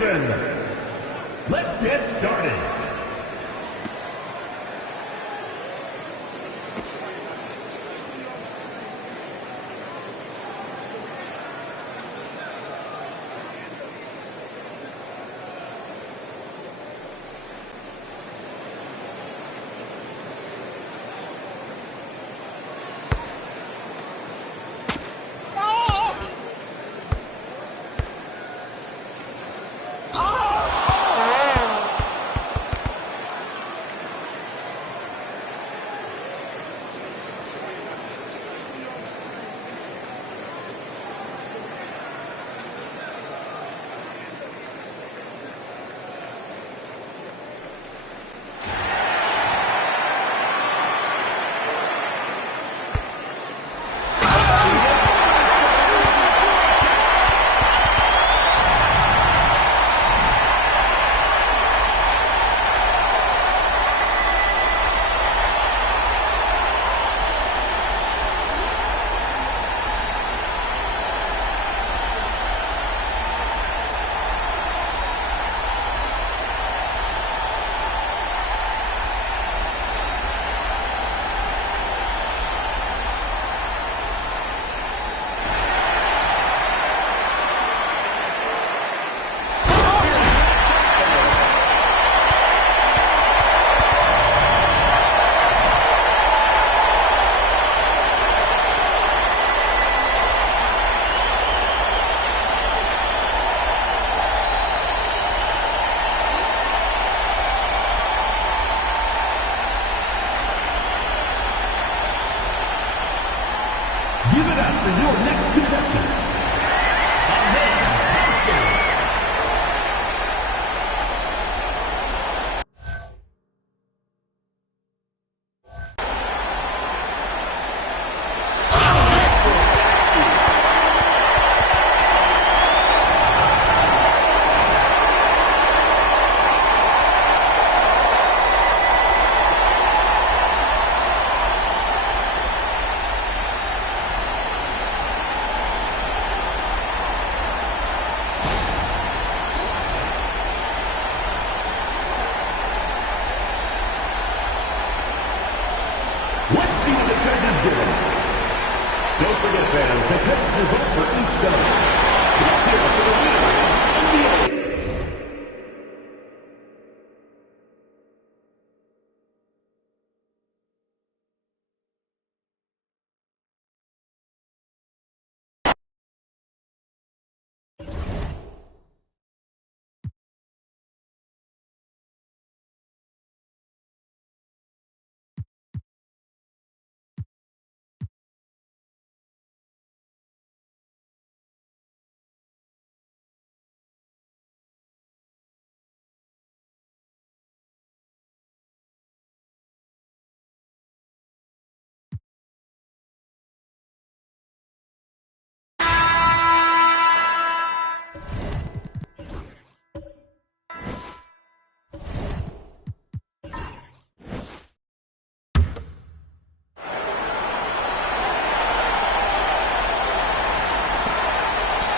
action. Let's get started. Give it up for your next contestant, Ahmed Thompson.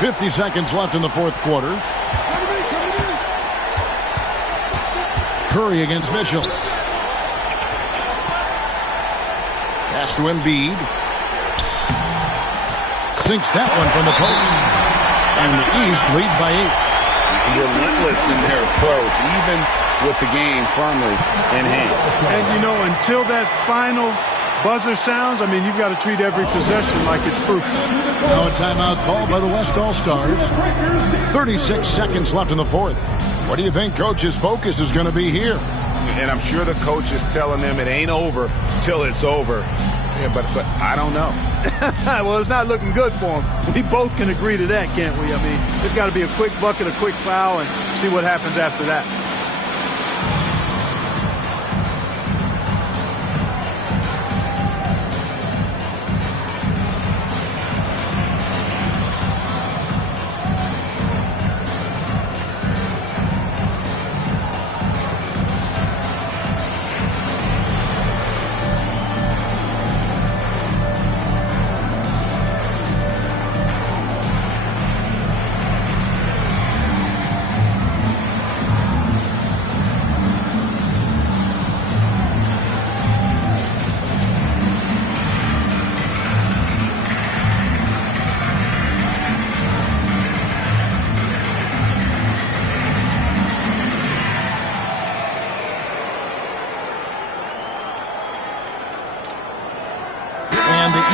50 seconds left in the fourth quarter. Curry against Mitchell. Pass to Embiid. Sinks that one from the post. And the East leads by 8. Relentless in their approach, even with the game firmly in hand. And, you know, until that final buzzer sounds, I mean, you've got to treat every possession like it's crucial. Now a timeout called by the West All-Stars. 36 seconds left in the fourth. What do you think Coach's focus is going to be here? And I'm sure the coach is telling them it ain't over till it's over. Yeah, but I don't know. Well, it's not looking good for him. We both can agree to that, can't we? I mean, there's got to be a quick bucket, a quick foul, and see what happens after that.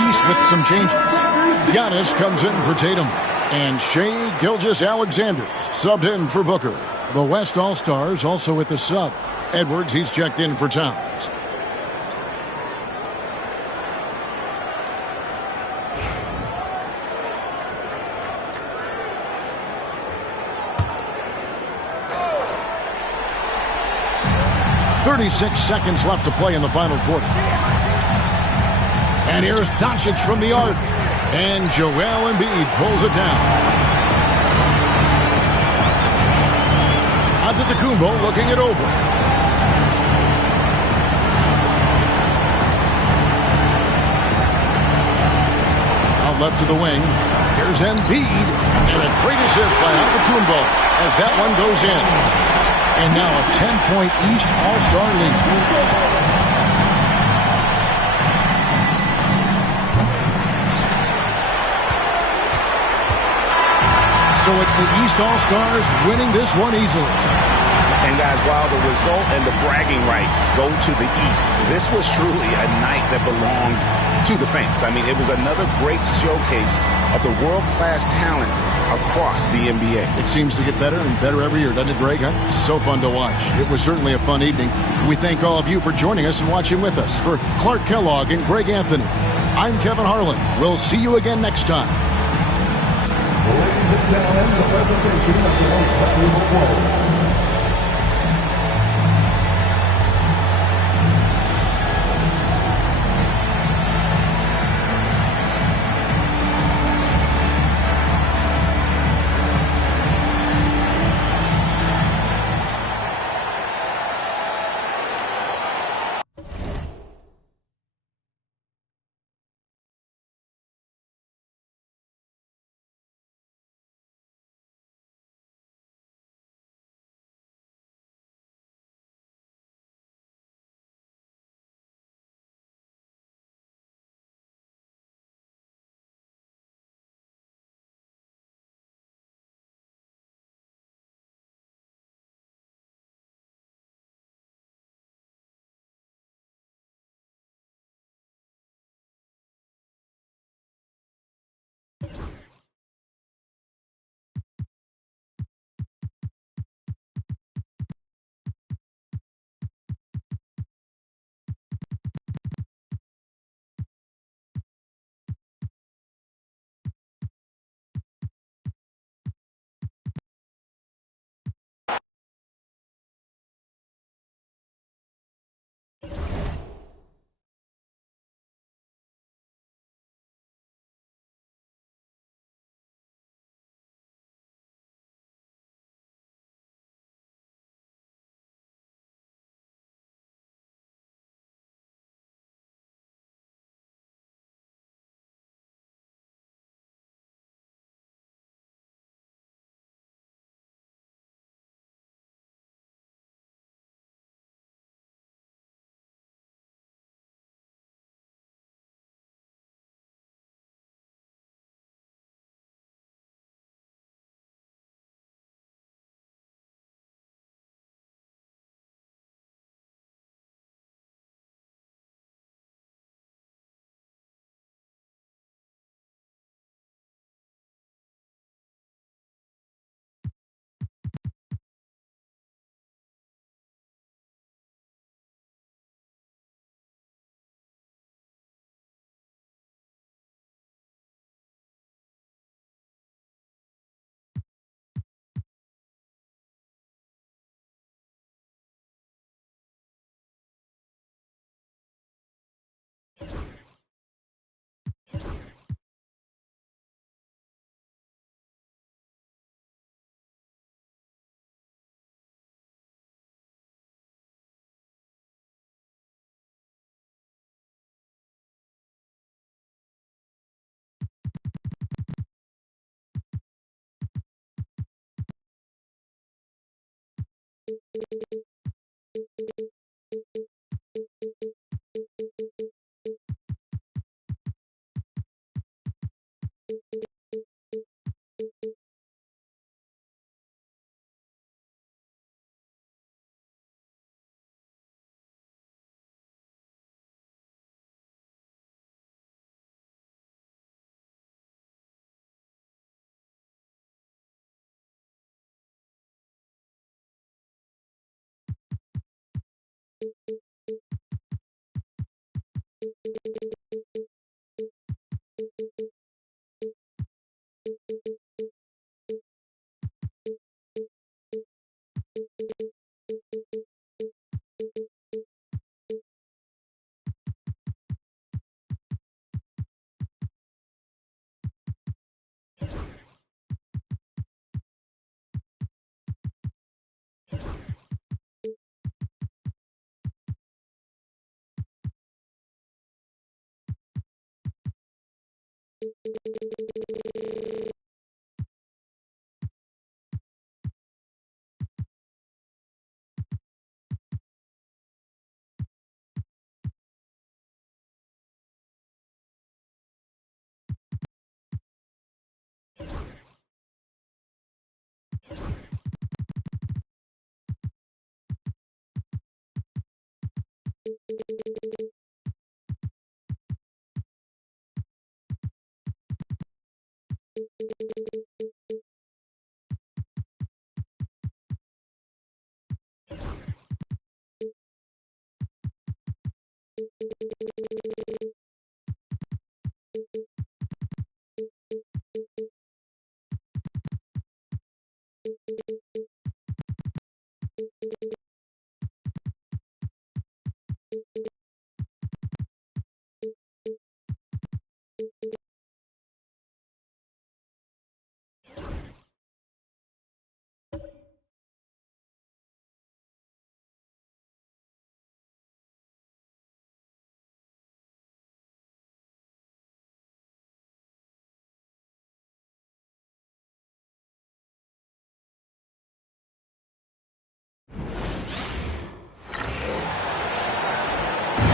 East with some changes. Giannis comes in for Tatum. And Shai Gilgeous-Alexander subbed in for Booker. The West All-Stars also with the sub. Edwards, he's checked in for Towns. .36 left to play in the final quarter. And here's Doncic from the arc. And Joel Embiid pulls it down. Antetokounmpo looking it over. Out left to the wing. Here's Embiid. And a great assist by Antetokounmpo as that one goes in. And now a 10-point East All-Star lead. So it's the East All-Stars winning this one easily. And guys, while the result and the bragging rights go to the East, this was truly a night that belonged to the fans. I mean, it was another great showcase of the world-class talent across the NBA. It seems to get better and better every year, doesn't it, Greg? Huh? So fun to watch. It was certainly a fun evening. We thank all of you for joining us and watching with us. For Clark Kellogg and Greg Anthony, I'm Kevin Harlan. We'll see you again next time. Ladies and gentlemen, the presentation of the most valuable player.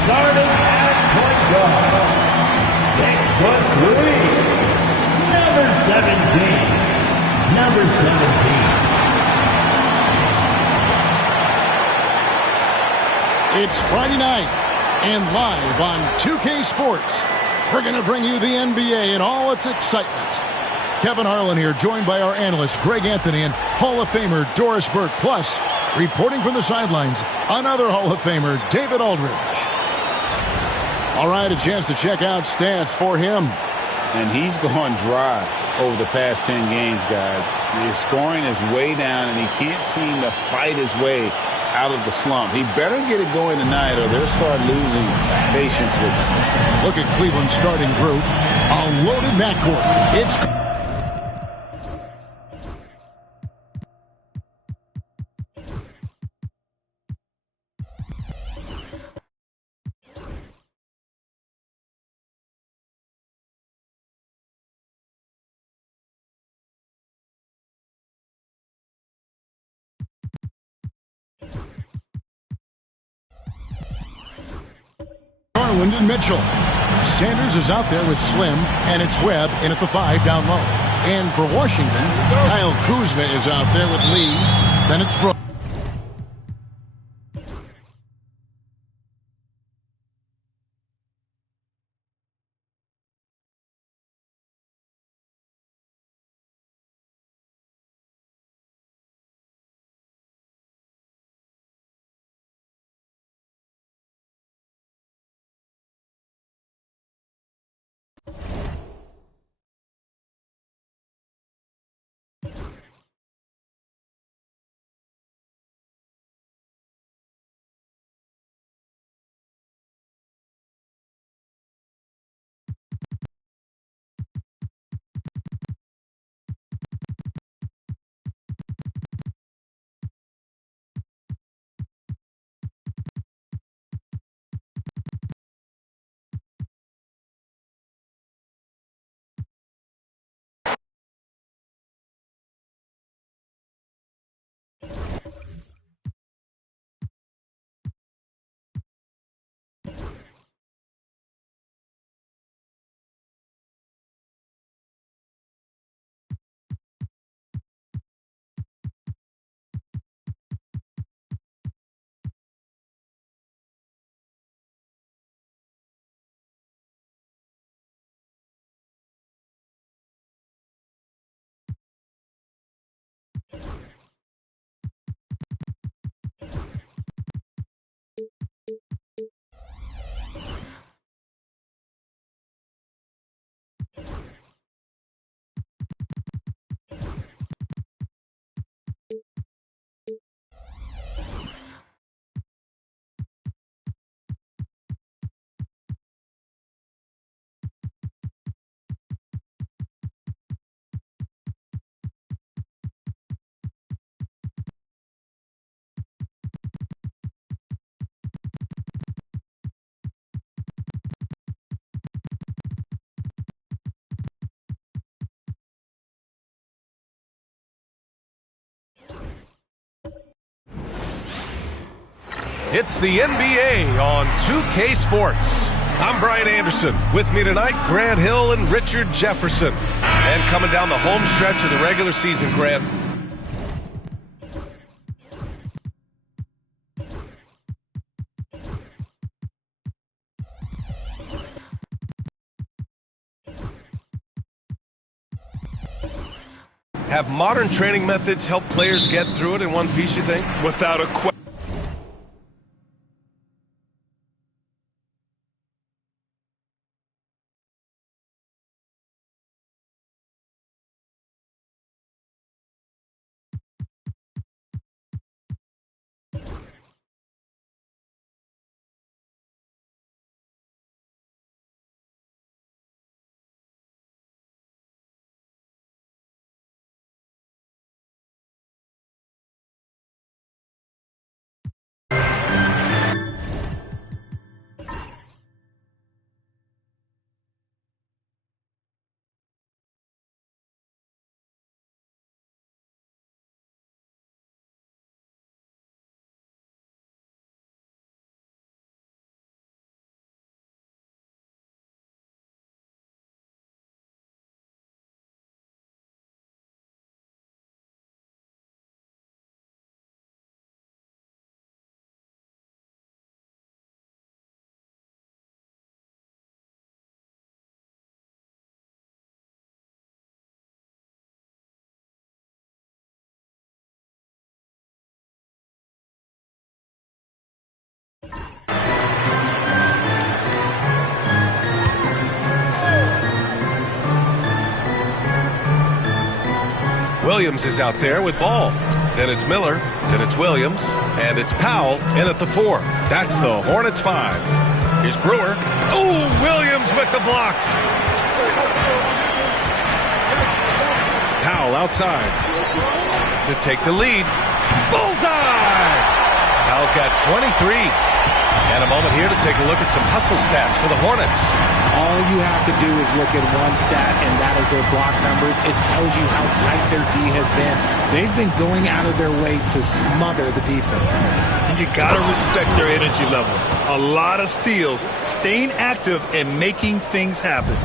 Starting at point guard, 6'3", number 17. Number 17. It's Friday night, and live on 2K Sports, we're going to bring you the NBA in all its excitement. Kevin Harlan here, joined by our analyst Greg Anthony and Hall of Famer Doris Burke. Plus, reporting from the sidelines, another Hall of Famer, David Aldridge. All right, a chance to check out stats for him. And he's gone dry over the past 10 games, guys. His scoring is way down, and he can't seem to fight his way out of the slump. He better get it going tonight, or they'll start losing patience with him. Look at Cleveland's starting group. A loaded backcourt. It's Garland and Mitchell. Sanders is out there with Slim, and it's Webb in at the 5 down low. And for Washington, Kyle Kuzma is out there with Lee. Then it's Brooks. It's the NBA on 2K Sports. I'm Brian Anderson. With me tonight, Grant Hill and Richard Jefferson. And coming down the home stretch of the regular season, Grant. Have modern training methods helped players get through it in one piece, you think? Without a question. Williams is out there with ball. Then it's Miller. Then it's Williams. And it's Powell in at the 4. That's the Hornets 5. Here's Brewer. Oh, Williams with the block. Powell outside to take the lead. Bullseye! Powell's got 23. And a moment here to take a look at some hustle stats for the Hornets. All you have to do is look at one stat, and that is their block numbers. It tells you how tight their D has been. They've been going out of their way to smother the defense. And you got to respect their energy level. A lot of steals, staying active, and making things happen.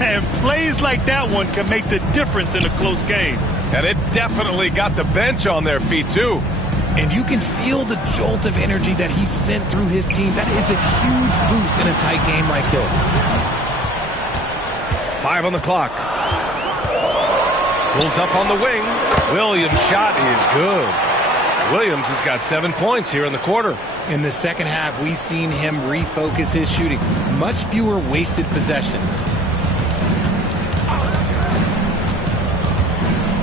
And plays like that one can make the difference in a close game. And it definitely got the bench on their feet, too. And you can feel the jolt of energy that he sent through his team. That is a huge boost in a tight game like this. 5 on the clock. Pulls up on the wing. Williams' shot is good. Williams has got 7 points here in the quarter. In the second half, we've seen him refocus his shooting. Much fewer wasted possessions.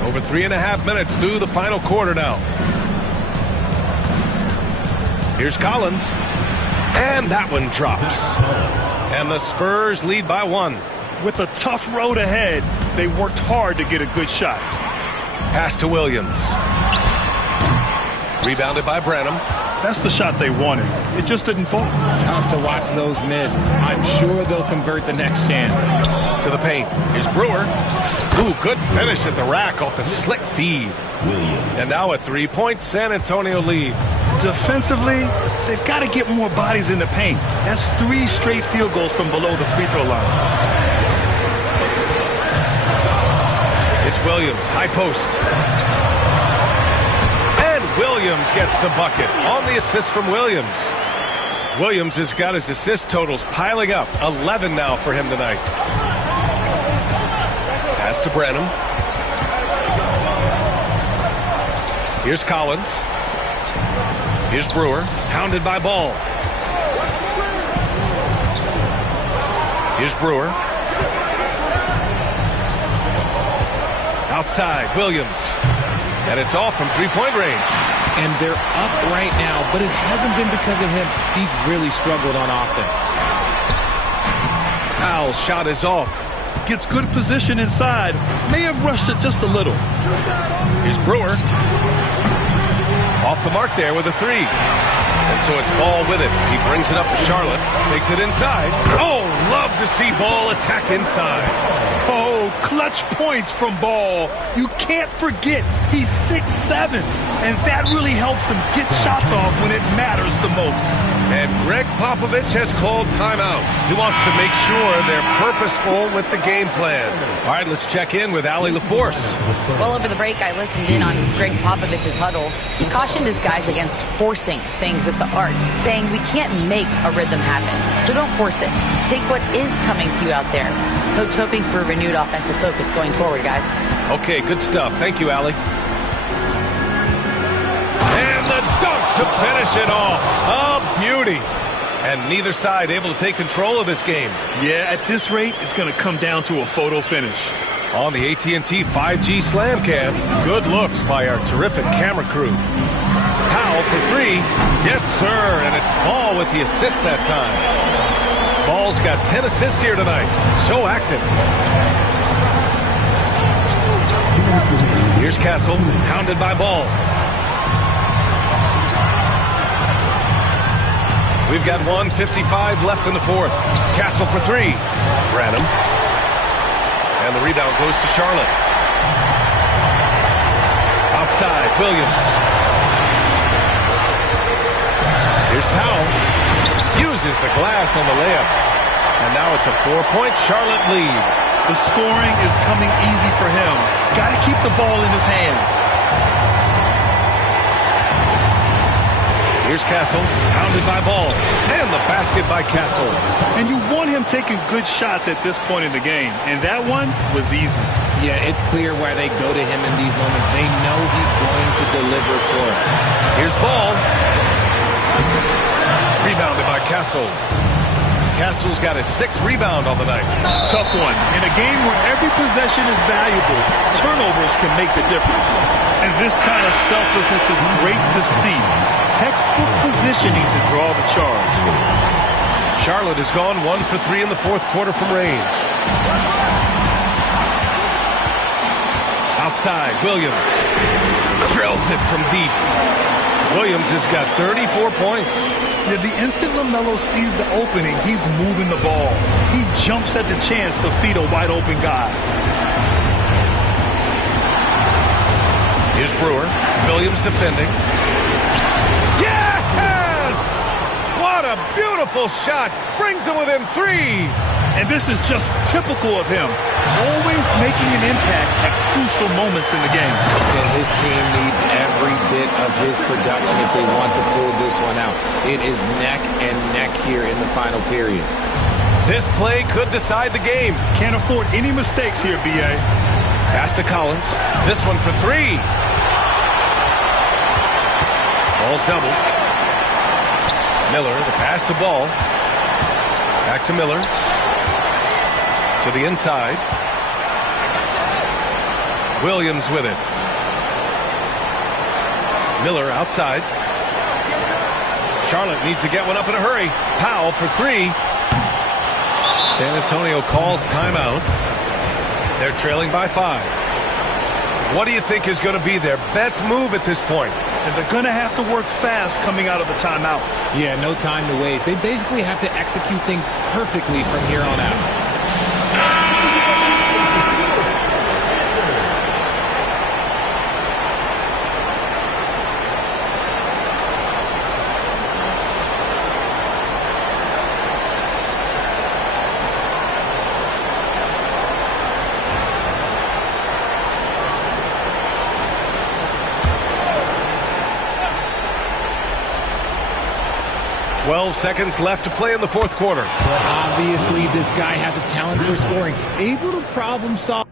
Over 3.5 minutes through the final quarter now. Here's Collins. And that one drops. And the Spurs lead by 1. With a tough road ahead, they worked hard to get a good shot. Pass to Williams. Rebounded by Branham. That's the shot they wanted. It just didn't fall. Tough to watch those miss. I'm sure they'll convert the next chance. To the paint. Here's Brewer. Ooh, good finish at the rack off the slick feed. And now a 3-point San Antonio lead. Defensively, they've got to get more bodies in the paint. That's 3 straight field goals from below the free throw line. It's Williams, high post. And Williams gets the bucket on the assist from Williams. Williams has got his assist totals piling up. 11 now for him tonight. Pass to Branham. Here's Collins. Here's Brewer, hounded by Ball. Here's Brewer. Outside, Williams. And it's off from three-point range. And they're up right now, but it hasn't been because of him. He's really struggled on offense. Powell's shot is off. Gets good position inside. May have rushed it just a little. Here's Brewer. Off the mark there with a 3. And so it's Ball with it. He brings it up for Charlotte. Takes it inside. Oh, love to see Ball attack inside. Oh, clutch points from Ball. You can't forget he's 6'7", and that really helps him get shots off when it matters the most. And Greg Popovich has called timeout. He wants to make sure they're purposeful with the game plan. All right, let's check in with Allie LaForce. Well, over the break, I listened in on Greg Popovich's huddle. He cautioned his guys against forcing things at the arc, saying we can't make a rhythm happen, so don't force it. Take what is coming to you out there. Coach hoping for a renewed offensive focus going forward, guys. Okay, good stuff. Thank you, Allie. And the dunk to finish it off. A beauty. And neither side able to take control of this game. Yeah, at this rate, it's going to come down to a photo finish. On the AT&T 5G Slam Cam, good looks by our terrific camera crew. Powell for three. Yes, sir. And it's Ball with the assist that time. Ball's got 10 assists here tonight. So active. Here's Castle, hounded by Ball. We've got 1:55 left in the fourth. Castle for three. Branham. And the rebound goes to Charlotte. Outside, Williams. Here's Powell. Uses the glass on the layup. And now it's a 4-point Charlotte lead. The scoring is coming easy for him. Got to keep the ball in his hands. Here's Castle, pounded by Ball. And the basket by Castle. And you want him taking good shots at this point in the game. And that one was easy. Yeah, it's clear why they go to him in these moments. They know he's going to deliver for it. Here's Ball. Rebounded by Castle. Castle's got his 6th rebound on the night. Tough one. In a game where every possession is valuable, turnovers can make the difference. And this kind of selflessness is great to see. Textbook positioning to draw the charge. Charlotte has gone 1 for 3 in the fourth quarter from range. Outside, Williams. Drills it from deep. Williams has got 34 points. Yeah, the instant LaMelo sees the opening, he's moving the ball. He jumps at the chance to feed a wide-open guy. Here's Brewer. Williams defending. Yes! What a beautiful shot. Brings him within 3. And this is just typical of him. Always making an impact at crucial moments in the game. And his team needs every bit of his production if they want to pull this one out. It is neck and neck here in the final period. This play could decide the game. Can't afford any mistakes here, B.A. Pass to Collins. This one for 3. Ball's double. Miller, the pass to Ball. Back to Miller. To the inside. Williams with it. Miller outside. Charlotte needs to get one up in a hurry. Powell for 3. San Antonio calls timeout. They're trailing by 5. What do you think is going to be their best move at this point? And they're going to have to work fast coming out of the timeout. Yeah, no time to waste. They basically have to execute things perfectly from here on out. 12 seconds left to play in the fourth quarter. But obviously, this guy has a talent for scoring. Able to problem solve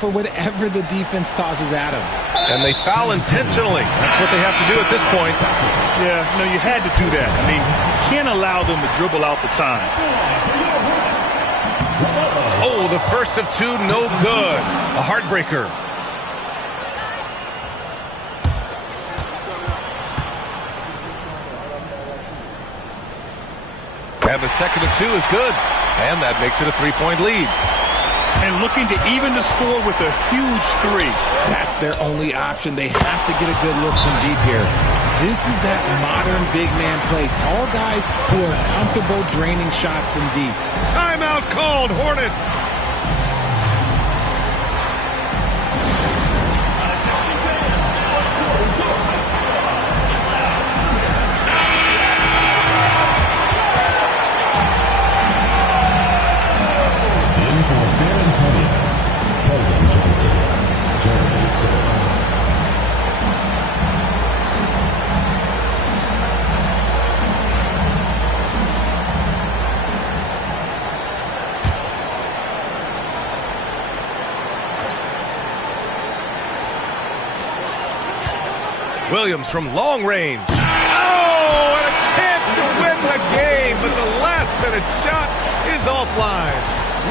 for whatever the defense tosses at him. And they foul intentionally. That's what they have to do at this point. Yeah, no, you had to do that. I mean, you can't allow them to dribble out the time. Oh, the first of 2, no good. A heartbreaker. And the second of 2 is good. And that makes it a 3-point lead. And looking to even the score with a huge 3. That's their only option. They have to get a good look from deep here. This is that modern big man play. Tall guys who are comfortable draining shots from deep. Timeout called, Hornets. In for San Antonio, Keldon Johnson, Jeremy Soule. Williams from long range. Oh, and a chance to win the game, but the last-minute shot is offline.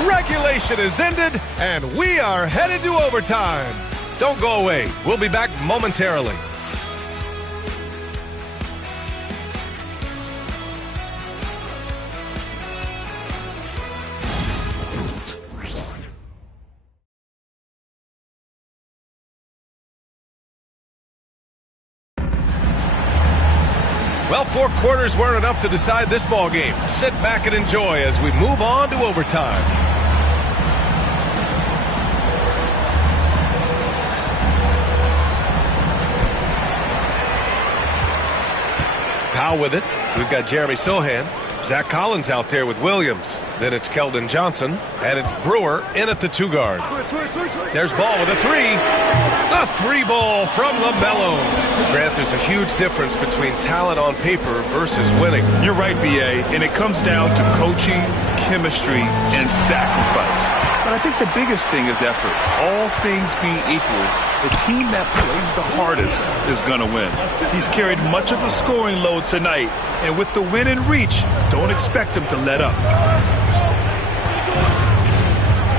Regulation is ended, and we are headed to overtime. Don't go away. We'll be back momentarily. Well, 4 quarters weren't enough to decide this ball game. Sit back and enjoy as we move on to overtime. Powell with it. We've got Jeremy Sohan. Zach Collins out there with Williams. Then it's Keldon Johnson. And it's Brewer in at the 2 guard. There's Ball with a 3. A 3 ball from LaMelo. Grant, there's a huge difference between talent on paper versus winning. You're right, B.A., and it comes down to coaching, chemistry, and sacrifice. But I think the biggest thing is effort. All things being equal, the team that plays the hardest is going to win. He's carried much of the scoring load tonight, and with the win in reach, don't expect him to let up.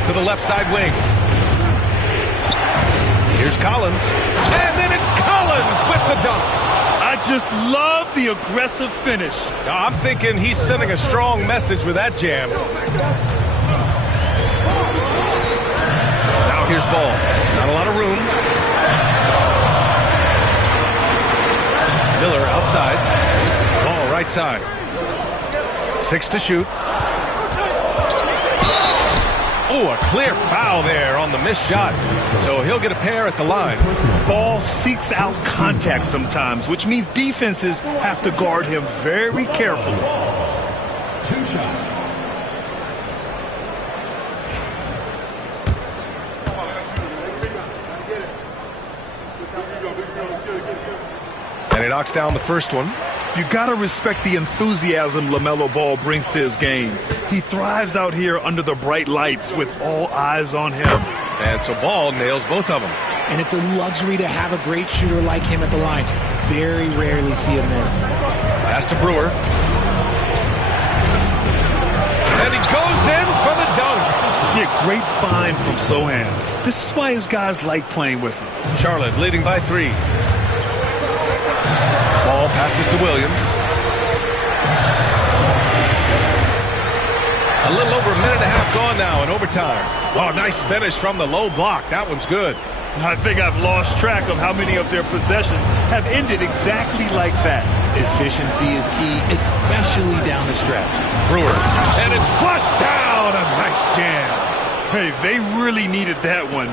To the left side wing. Here's Collins. And then it's Collins with the dunk. I just love the aggressive finish. I'm thinking he's sending a strong message with that jam. Now here's Ball. Not a lot of room. Miller outside. Ball right side. 6 to shoot. Oh, a clear foul there on the missed shot. So he'll get a pair at the line. Ball seeks out contact sometimes, which means defenses have to guard him very carefully. 2 shots. And he knocks down the first one. You got to respect the enthusiasm LaMelo Ball brings to his game. He thrives out here under the bright lights with all eyes on him. And so Ball nails both of them. And it's a luxury to have a great shooter like him at the line. Very rarely see a miss. Pass to Brewer. And he goes in for the dunk. Yeah, great find from Sohan. This is why his guys like playing with him. Charlotte leading by 3. Ball passes to Williams. A little over a minute and a half gone now in overtime. Oh, nice finish from the low block. That one's good. I think I've lost track of how many of their possessions have ended exactly like that. Efficiency is key, especially down the stretch. Brewer. And it's flushed down. A nice jam. Hey, they really needed that one.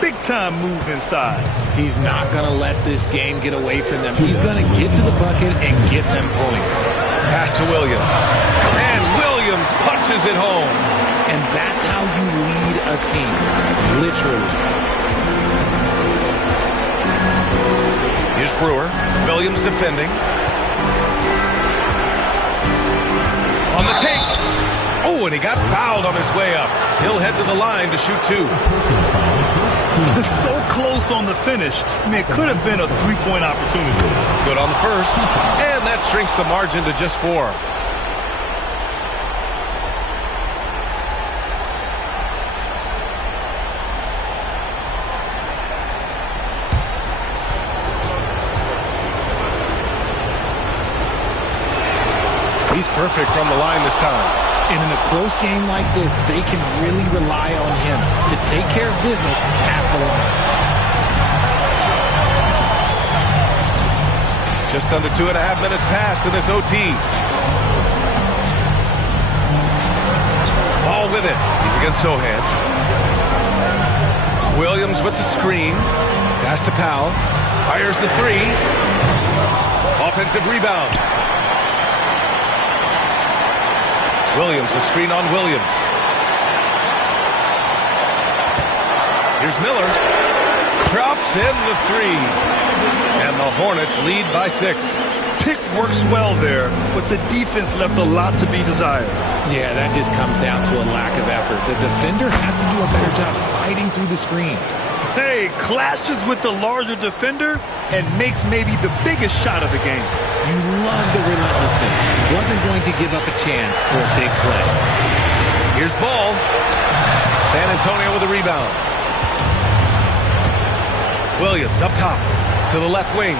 Big time move inside. He's not going to let this game get away from them. He's going to get to the bucket and get them points. Pass to Williams. And Williams punches it home. And that's how you lead a team. Literally. Here's Brewer. Williams defending. On the take. Oh, and he got fouled on his way up. He'll head to the line to shoot 2. So close on the finish. I mean, it could have been a 3-point opportunity. Good on the first. And that shrinks the margin to just 4. He's perfect from the line this time. And in a close game like this, they can really rely on him to take care of business at the line. Just under 2.5 minutes passed in this OT. Ball with it. He's against Sohan. Williams with the screen. Pass to Powell. Fires the three. Offensive rebound. Williams, a screen on Williams. Here's Miller. Drops in the three. And the Hornets lead by 6. Pick works well there, but the defense left a lot to be desired. Yeah, that just comes down to a lack of effort. The defender has to do a better job fighting through the screen. Hey, clashes with the larger defender and makes maybe the biggest shot of the game. You love the relentlessness. Wasn't going to give up a chance for a big play. Here's Ball. San Antonio with a rebound. Williams up top to the left wing.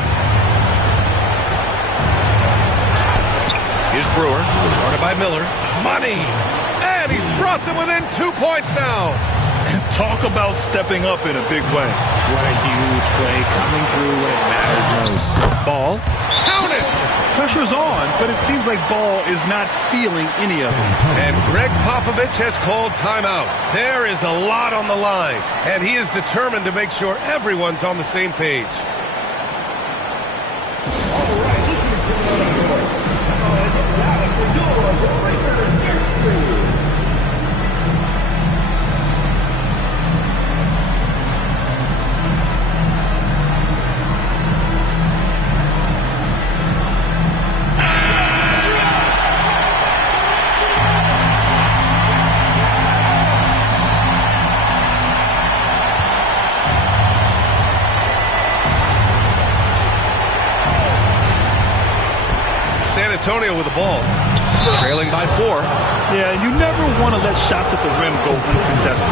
Here's Brewer, guarded by Miller. Money! And he's brought them within 2 points now. And talk about stepping up in a big way. What a huge play coming through when it matters most. Ball. Count it! Pressure's on, but it seems like Ball is not feeling any of it. And Greg Popovich has called timeout. There is a lot on the line, and he is determined to make sure everyone's on the same page. San Antonio with the ball, trailing by 4. Yeah, and you never want to let shots at the rim go uncontested.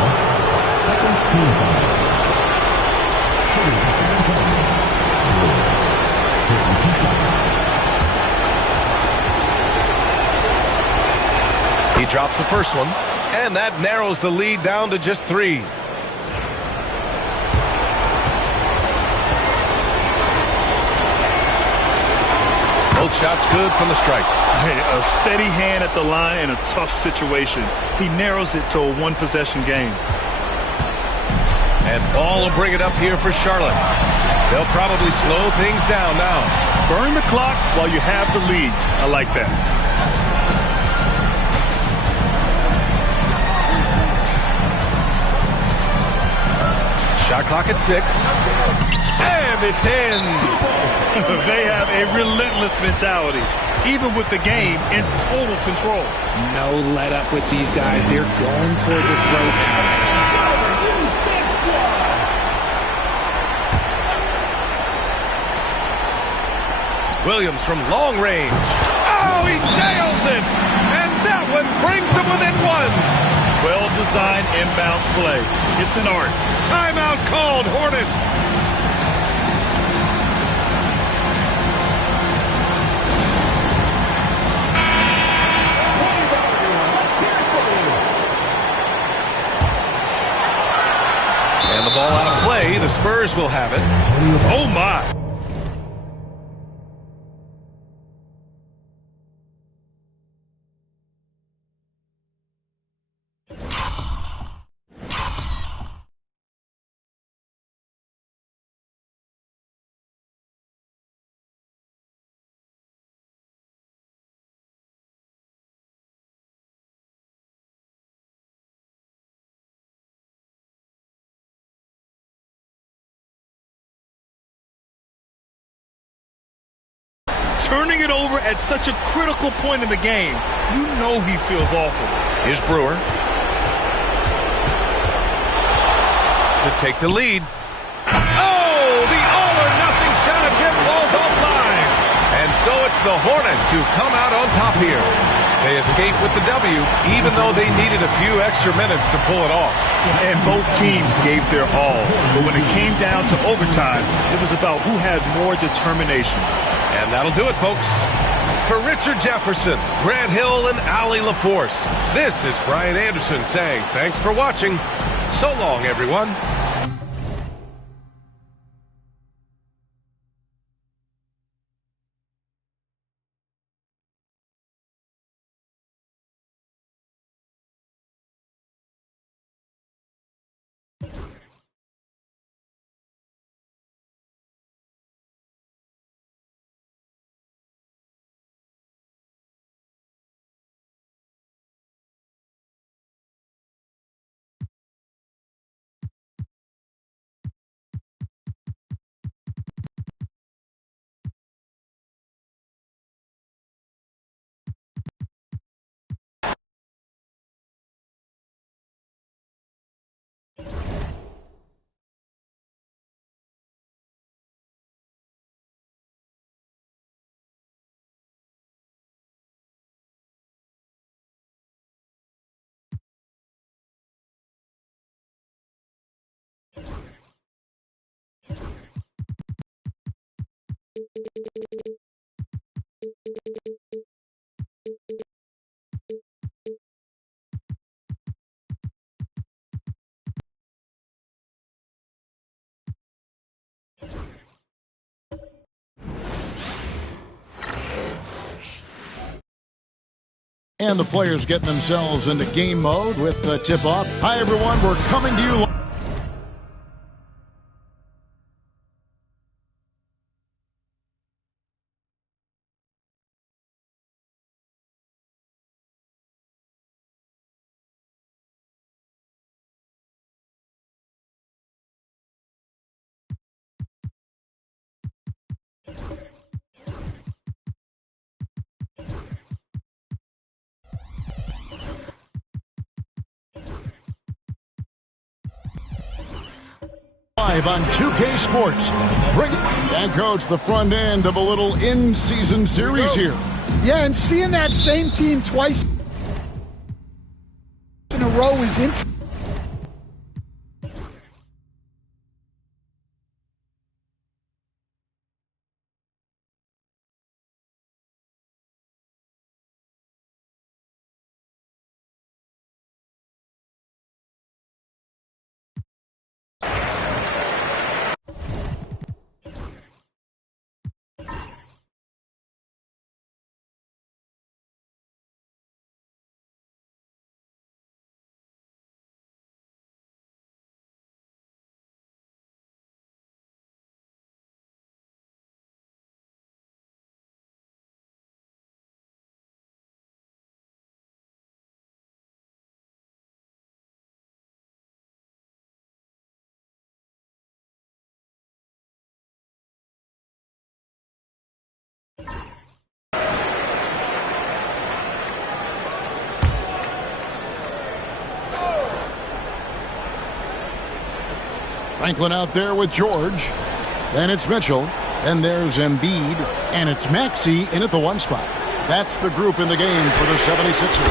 Second team foul. Shooting for San Antonio. Taking 2 shots. He drops the first one, and that narrows the lead down to just 3. Both shots good from the stripe. Hey, a steady hand at the line in a tough situation. He narrows it to a one-possession game. And Ball will bring it up here for Charlotte. They'll probably slow things down now. Burn the clock while you have the lead. I like that. Shot clock at 6. And it's in. They have a relentless mentality, even with the game in total control. No let up with these guys. They're going for the throw now. Williams from long range. Oh, he nails it! And that one brings them within 1. Well-designed inbounds play. It's an art. Timeout called, Hornets. And the ball out of play. The Spurs will have it. Oh, my. Turning it over at such a critical point in the game, you know he feels awful. Here's Brewer to take the lead. Oh, the all-or-nothing shot attempt falls offline. And so it's the Hornets who come out on top here. They escape with the W, even though they needed a few extra minutes to pull it off. And both teams gave their all. But when it came down to overtime, it was about who had more determination. And that'll do it, folks. For Richard Jefferson, Grant Hill, and Allie LaForce, this is Brian Anderson saying thanks for watching. So long, everyone. And the players getting themselves into game mode with the tip-off. Hi, everyone. We're coming to you. Live on 2K Sports. Bring it. And, Coach, the front end of a little in-season series here. Yeah, and seeing that same team twice in a row is interesting. Franklin out there with George. Then it's Mitchell. Then there's Embiid. And it's Maxey in at the one spot. That's the group in the game for the 76ers.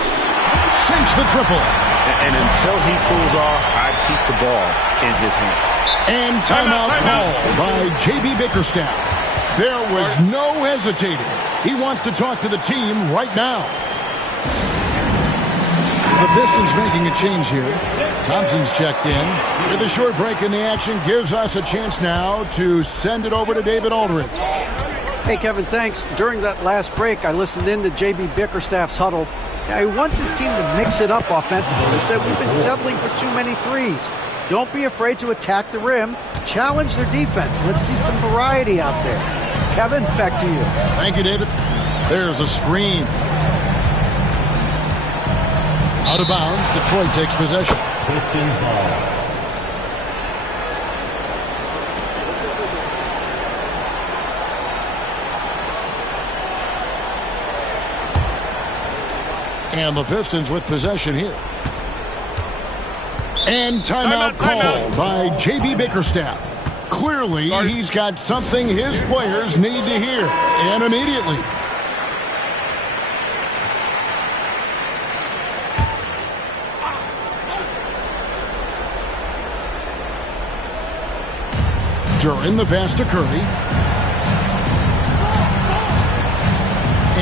Sinks the triple. And until he cools off, I'd keep the ball in his hand. And timeout called by J.B. Bickerstaff. There was no hesitating. He wants to talk to the team right now. The Pistons making a change here. Thompson's checked in. With a short break in the action, gives us a chance now to send it over to David Aldridge. Hey, Kevin, thanks. During that last break, I listened in to J.B. Bickerstaff's huddle. Now, he wants his team to mix it up offensively. He said, we've been settling for too many threes. Don't be afraid to attack the rim. Challenge their defense. Let's see some variety out there. Kevin, back to you. Thank you, David. There's a screen. Out of bounds, Detroit takes possession. Pistons ball. And the Pistons with possession here. And timeout called by J.B. Bickerstaff. Clearly, he's got something his players need to hear, and immediately. During the pass to Curry.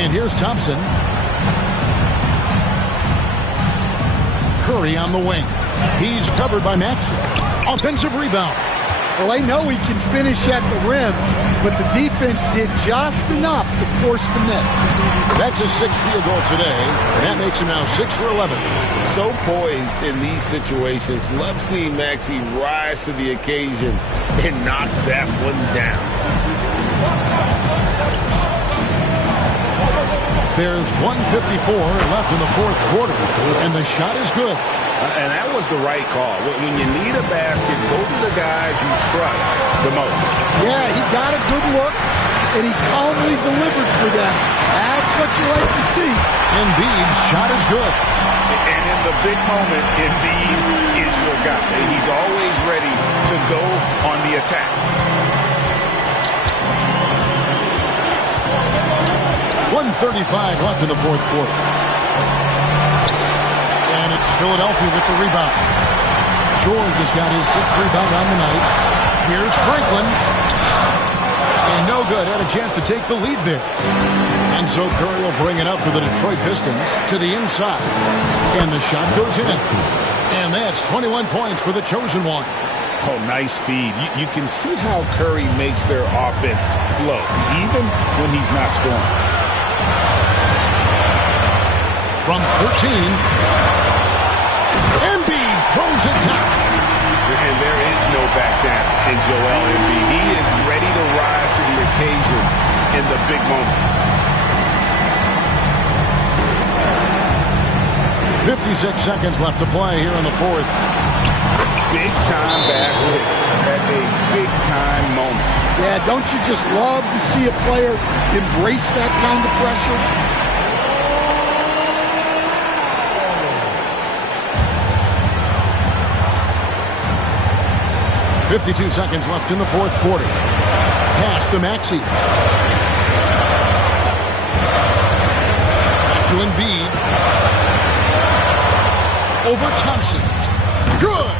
And here's Thompson. Curry on the wing. He's covered by Maxey. Offensive rebound. Well, they know he can finish at the rim, but the defense did just enough to force the miss. That's his sixth field goal today, and that makes him now 6 for 11. So poised in these situations. Love seeing Maxey rise to the occasion and knock that one down. There's 1:54 left in the fourth quarter, and the shot is good. And that was the right call. When you need a basket, go to the guys you trust the most. Yeah, he got a good look, and he calmly delivered for them. That's what you like to see. Embiid's shot is good. And in the big moment, Embiid is your guy. He's always ready to go on the attack. 1:35 left in the fourth quarter. And it's Philadelphia with the rebound. George has got his 6th rebound on the night. Here's Franklin. And no good. Had a chance to take the lead there. And so Curry will bring it up for the Detroit Pistons to the inside. And the shot goes in. And that's 21 points for the chosen one. Oh, nice feed. You can see how Curry makes their offense flow, even when he's not scoring. From 13, Embiid throws it down. And there is no back down in Joel Embiid. He is ready to rise to the occasion in the big moments. 56 seconds left to play here in the fourth. Big-time basket at a big-time moment. Yeah, don't you just love to see a player embrace that kind of pressure? .52 seconds left in the fourth quarter. Pass to Maxey. Back to Embiid. Over Thompson. Good!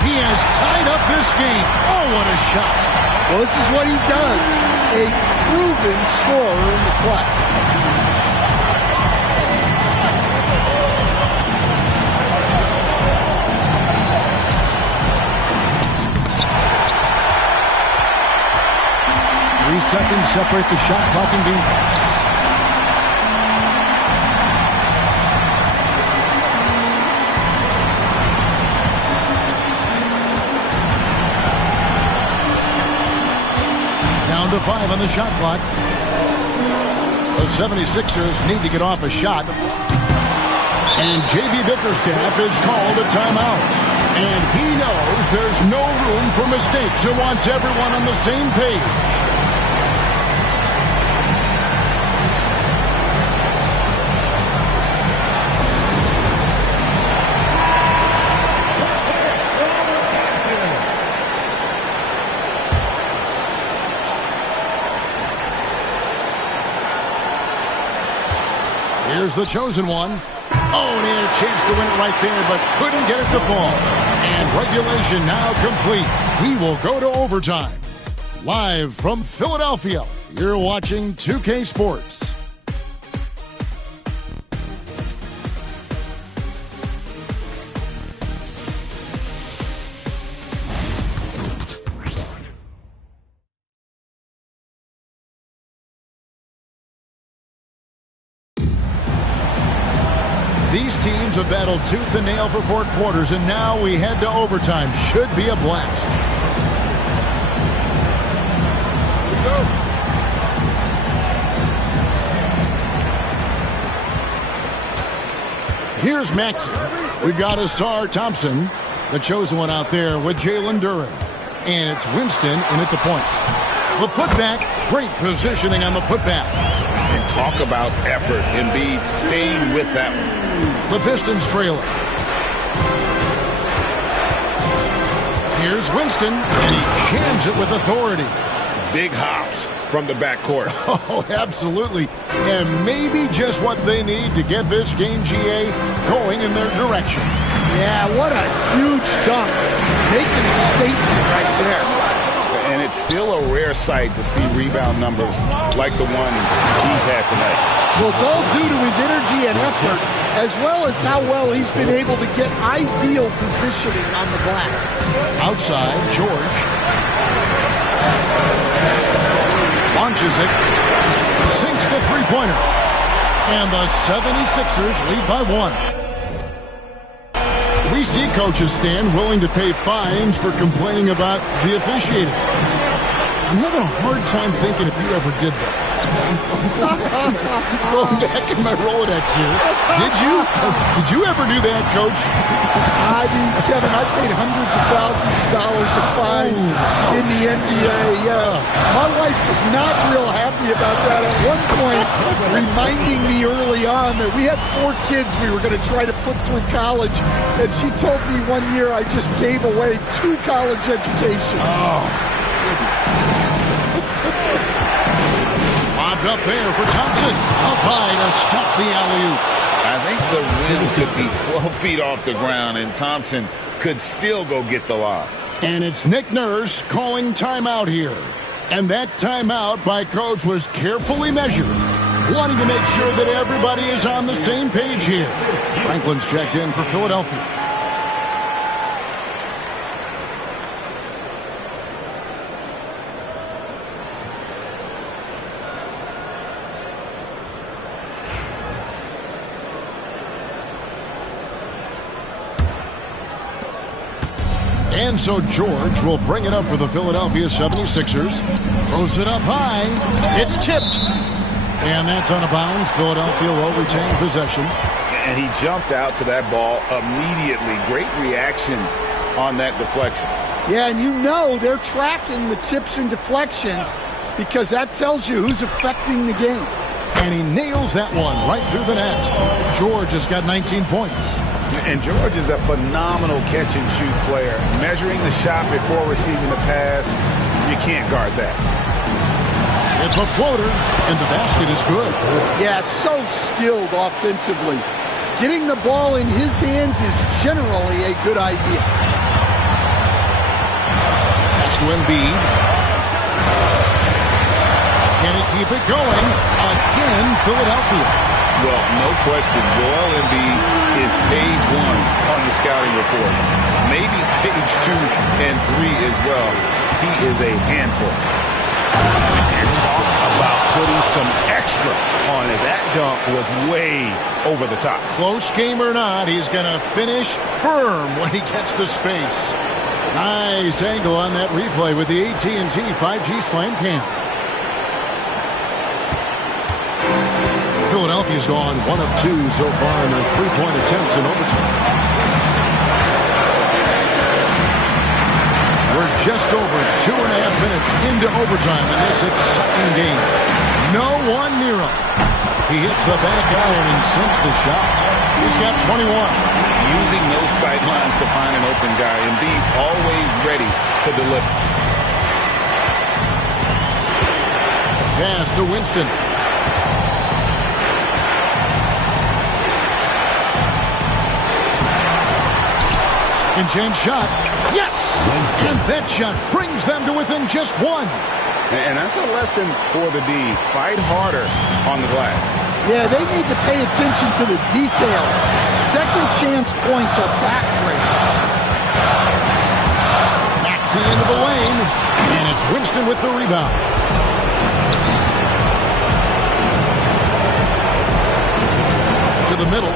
He has tied up this game. Oh, what a shot. Well, this is what he does. A proven scorer in the clutch. Three seconds separate the shot clock and game. Down to 5 on the shot clock. The 76ers need to get off a shot. And J.B. Bickerstaff has called a timeout. And he knows there's no room for mistakes and wants everyone on the same page. Here's the chosen one. Oh, and he had a chance to win it right there, but couldn't get it to fall. And regulation now complete. We will go to overtime. Live from Philadelphia, you're watching 2K Sports. These teams have battled tooth and nail for 4 quarters, and now we head to overtime. Should be a blast. Here we go. Here's Maxey. We've got Asar Thompson, the chosen one out there with Jalen Duren. And it's Winston in at the point. The putback, great positioning on the putback. And talk about effort. Embiid staying with that one. The Pistons trailing. Here's Winston, and he jams it with authority. Big hops from the backcourt. Oh, absolutely. And maybe just what they need to get this game, GA, going in their direction. Yeah, what a huge dunk. Making a statement right there. And it's still a rare sight to see rebound numbers like the ones he's had tonight. Well, it's all due to his energy and effort, as well as how well he's been able to get ideal positioning on the glass. Outside, George launches it, sinks the three-pointer, and the 76ers lead by 1. We see coaches stand willing to pay fines for complaining about the officiating. I'm having a hard time thinking if you ever did that. Going back in my Rolodex here. Did you? Did you ever do that, Coach? I mean, Kevin, I paid hundreds of thousands of dollars of fines in the NBA. My wife was not real happy about that. At one point, reminding me early on that we had 4 kids we were going to try to put through college, and she told me one year I just gave away 2 college educations. Oh, goodness. Up there for Thompson. Up high to stop the alley-oop. I think the rim could be 12 feet off the ground, and Thompson could still go get the lob. And it's Nick Nurse calling timeout here. And that timeout by Coach was carefully measured, wanting to make sure that everybody is on the same page here. Franklin's checked in for Philadelphia. And so George will bring it up for the Philadelphia 76ers. Throws it up high. It's tipped. And that's out of bounds. Philadelphia will retain possession. And he jumped out to that ball immediately. Great reaction on that deflection. Yeah, and you know they're tracking the tips and deflections because that tells you who's affecting the game. And he nails that one right through the net. George has got 19 points. And George is a phenomenal catch-and-shoot player. Measuring the shot before receiving the pass, you can't guard that. It's a floater, and the basket is good. Yeah, so skilled offensively. Getting the ball in his hands is generally a good idea. Pass to Embiid. Can he keep it going? Again, Philadelphia. Well, no question. Joel Embiid is page 1 on the scouting report. Maybe page 2 and 3 as well. He is a handful. And talk about putting some extra on it. That dunk was way over the top. Close game or not, he's going to finish firm when he gets the space. Nice angle on that replay with the AT&T 5G Slam Cam. Philadelphia's gone 1 of 2 so far in their 3-point attempts in overtime. We're just over 2.5 minutes into overtime in this exciting game. No one near him. He hits the back iron and sinks the shot. He's got 21. Using those sight lines to find an open guy. Embiid always ready to deliver. Pass to Winston. Second chance shot. Yes! And that shot brings them to within just 1. And that's a lesson for the D. Fight harder on the glass. Yeah, they need to pay attention to the details. Second chance points are backbreaking. Maxey into the lane. And it's Winston with the rebound. To the middle.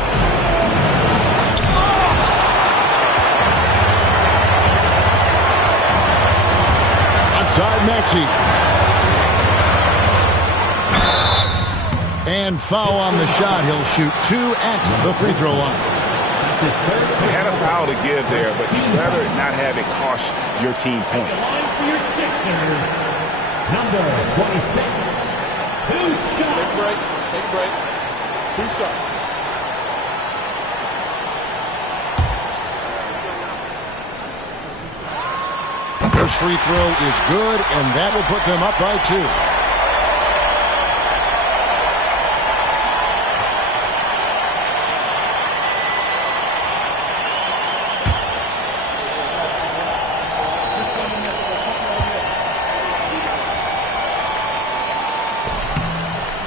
Outside Maxey. And foul on the shot. He'll shoot 2 at the free throw line. They had a foul to give there, but you'd rather not have it cost your team points. Number 26. 2 shots. Take a break. Take a break. 2 shots. First free throw is good, and that will put them up by 2.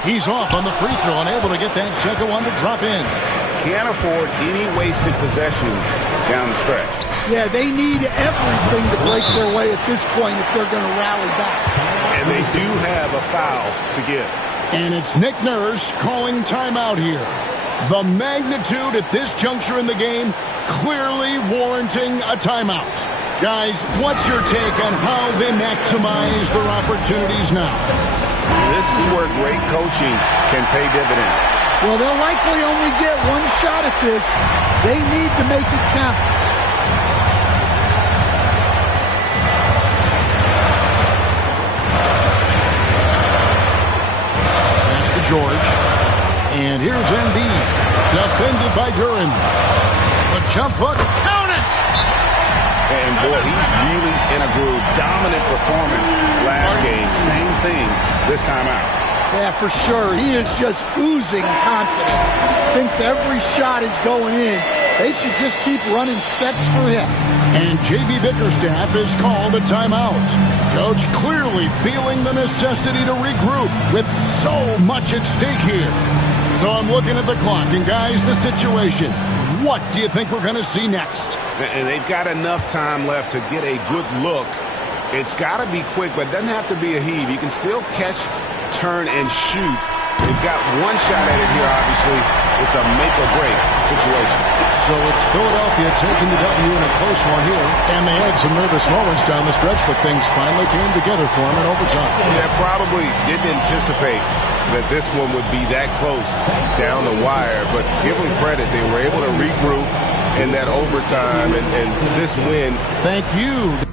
He's off on the free throw, unable to get that second one to drop in. Can't afford any wasted possessions down the stretch. Yeah, they need everything to break their way at this point if they're going to rally back. And they do have a foul to give. And it's Nick Nurse calling timeout here. The magnitude at this juncture in the game clearly warranting a timeout. Guys, what's your take on how they maximize their opportunities now? This is where great coaching can pay dividends. Well, they'll likely only get one shot at this. They need to make it count. Pass to George. And here's Embiid. Defended by Duran. The jump hook. Count it! And boy, he's really in a groove. Dominant performance last game. Same thing this time out. Yeah, for sure. He is just oozing confidence. Thinks every shot is going in. They should just keep running sets for him. And J.B. Bickerstaff is called a timeout. Coach clearly feeling the necessity to regroup with so much at stake here. So I'm looking at the clock, and guys, the situation. What do you think we're going to see next? And they've got enough time left to get a good look. It's got to be quick, but it doesn't have to be a heave. You can still catch, turn, and shoot. They've got one shot at it here, obviously. It's a make-or-break situation. So it's Philadelphia taking the W in a close one here. And they had some nervous moments down the stretch, but things finally came together for them in overtime. Yeah, probably didn't anticipate that this one would be that close down the wire. But give them credit. They were able to regroup in that overtime, and this win. Thank you.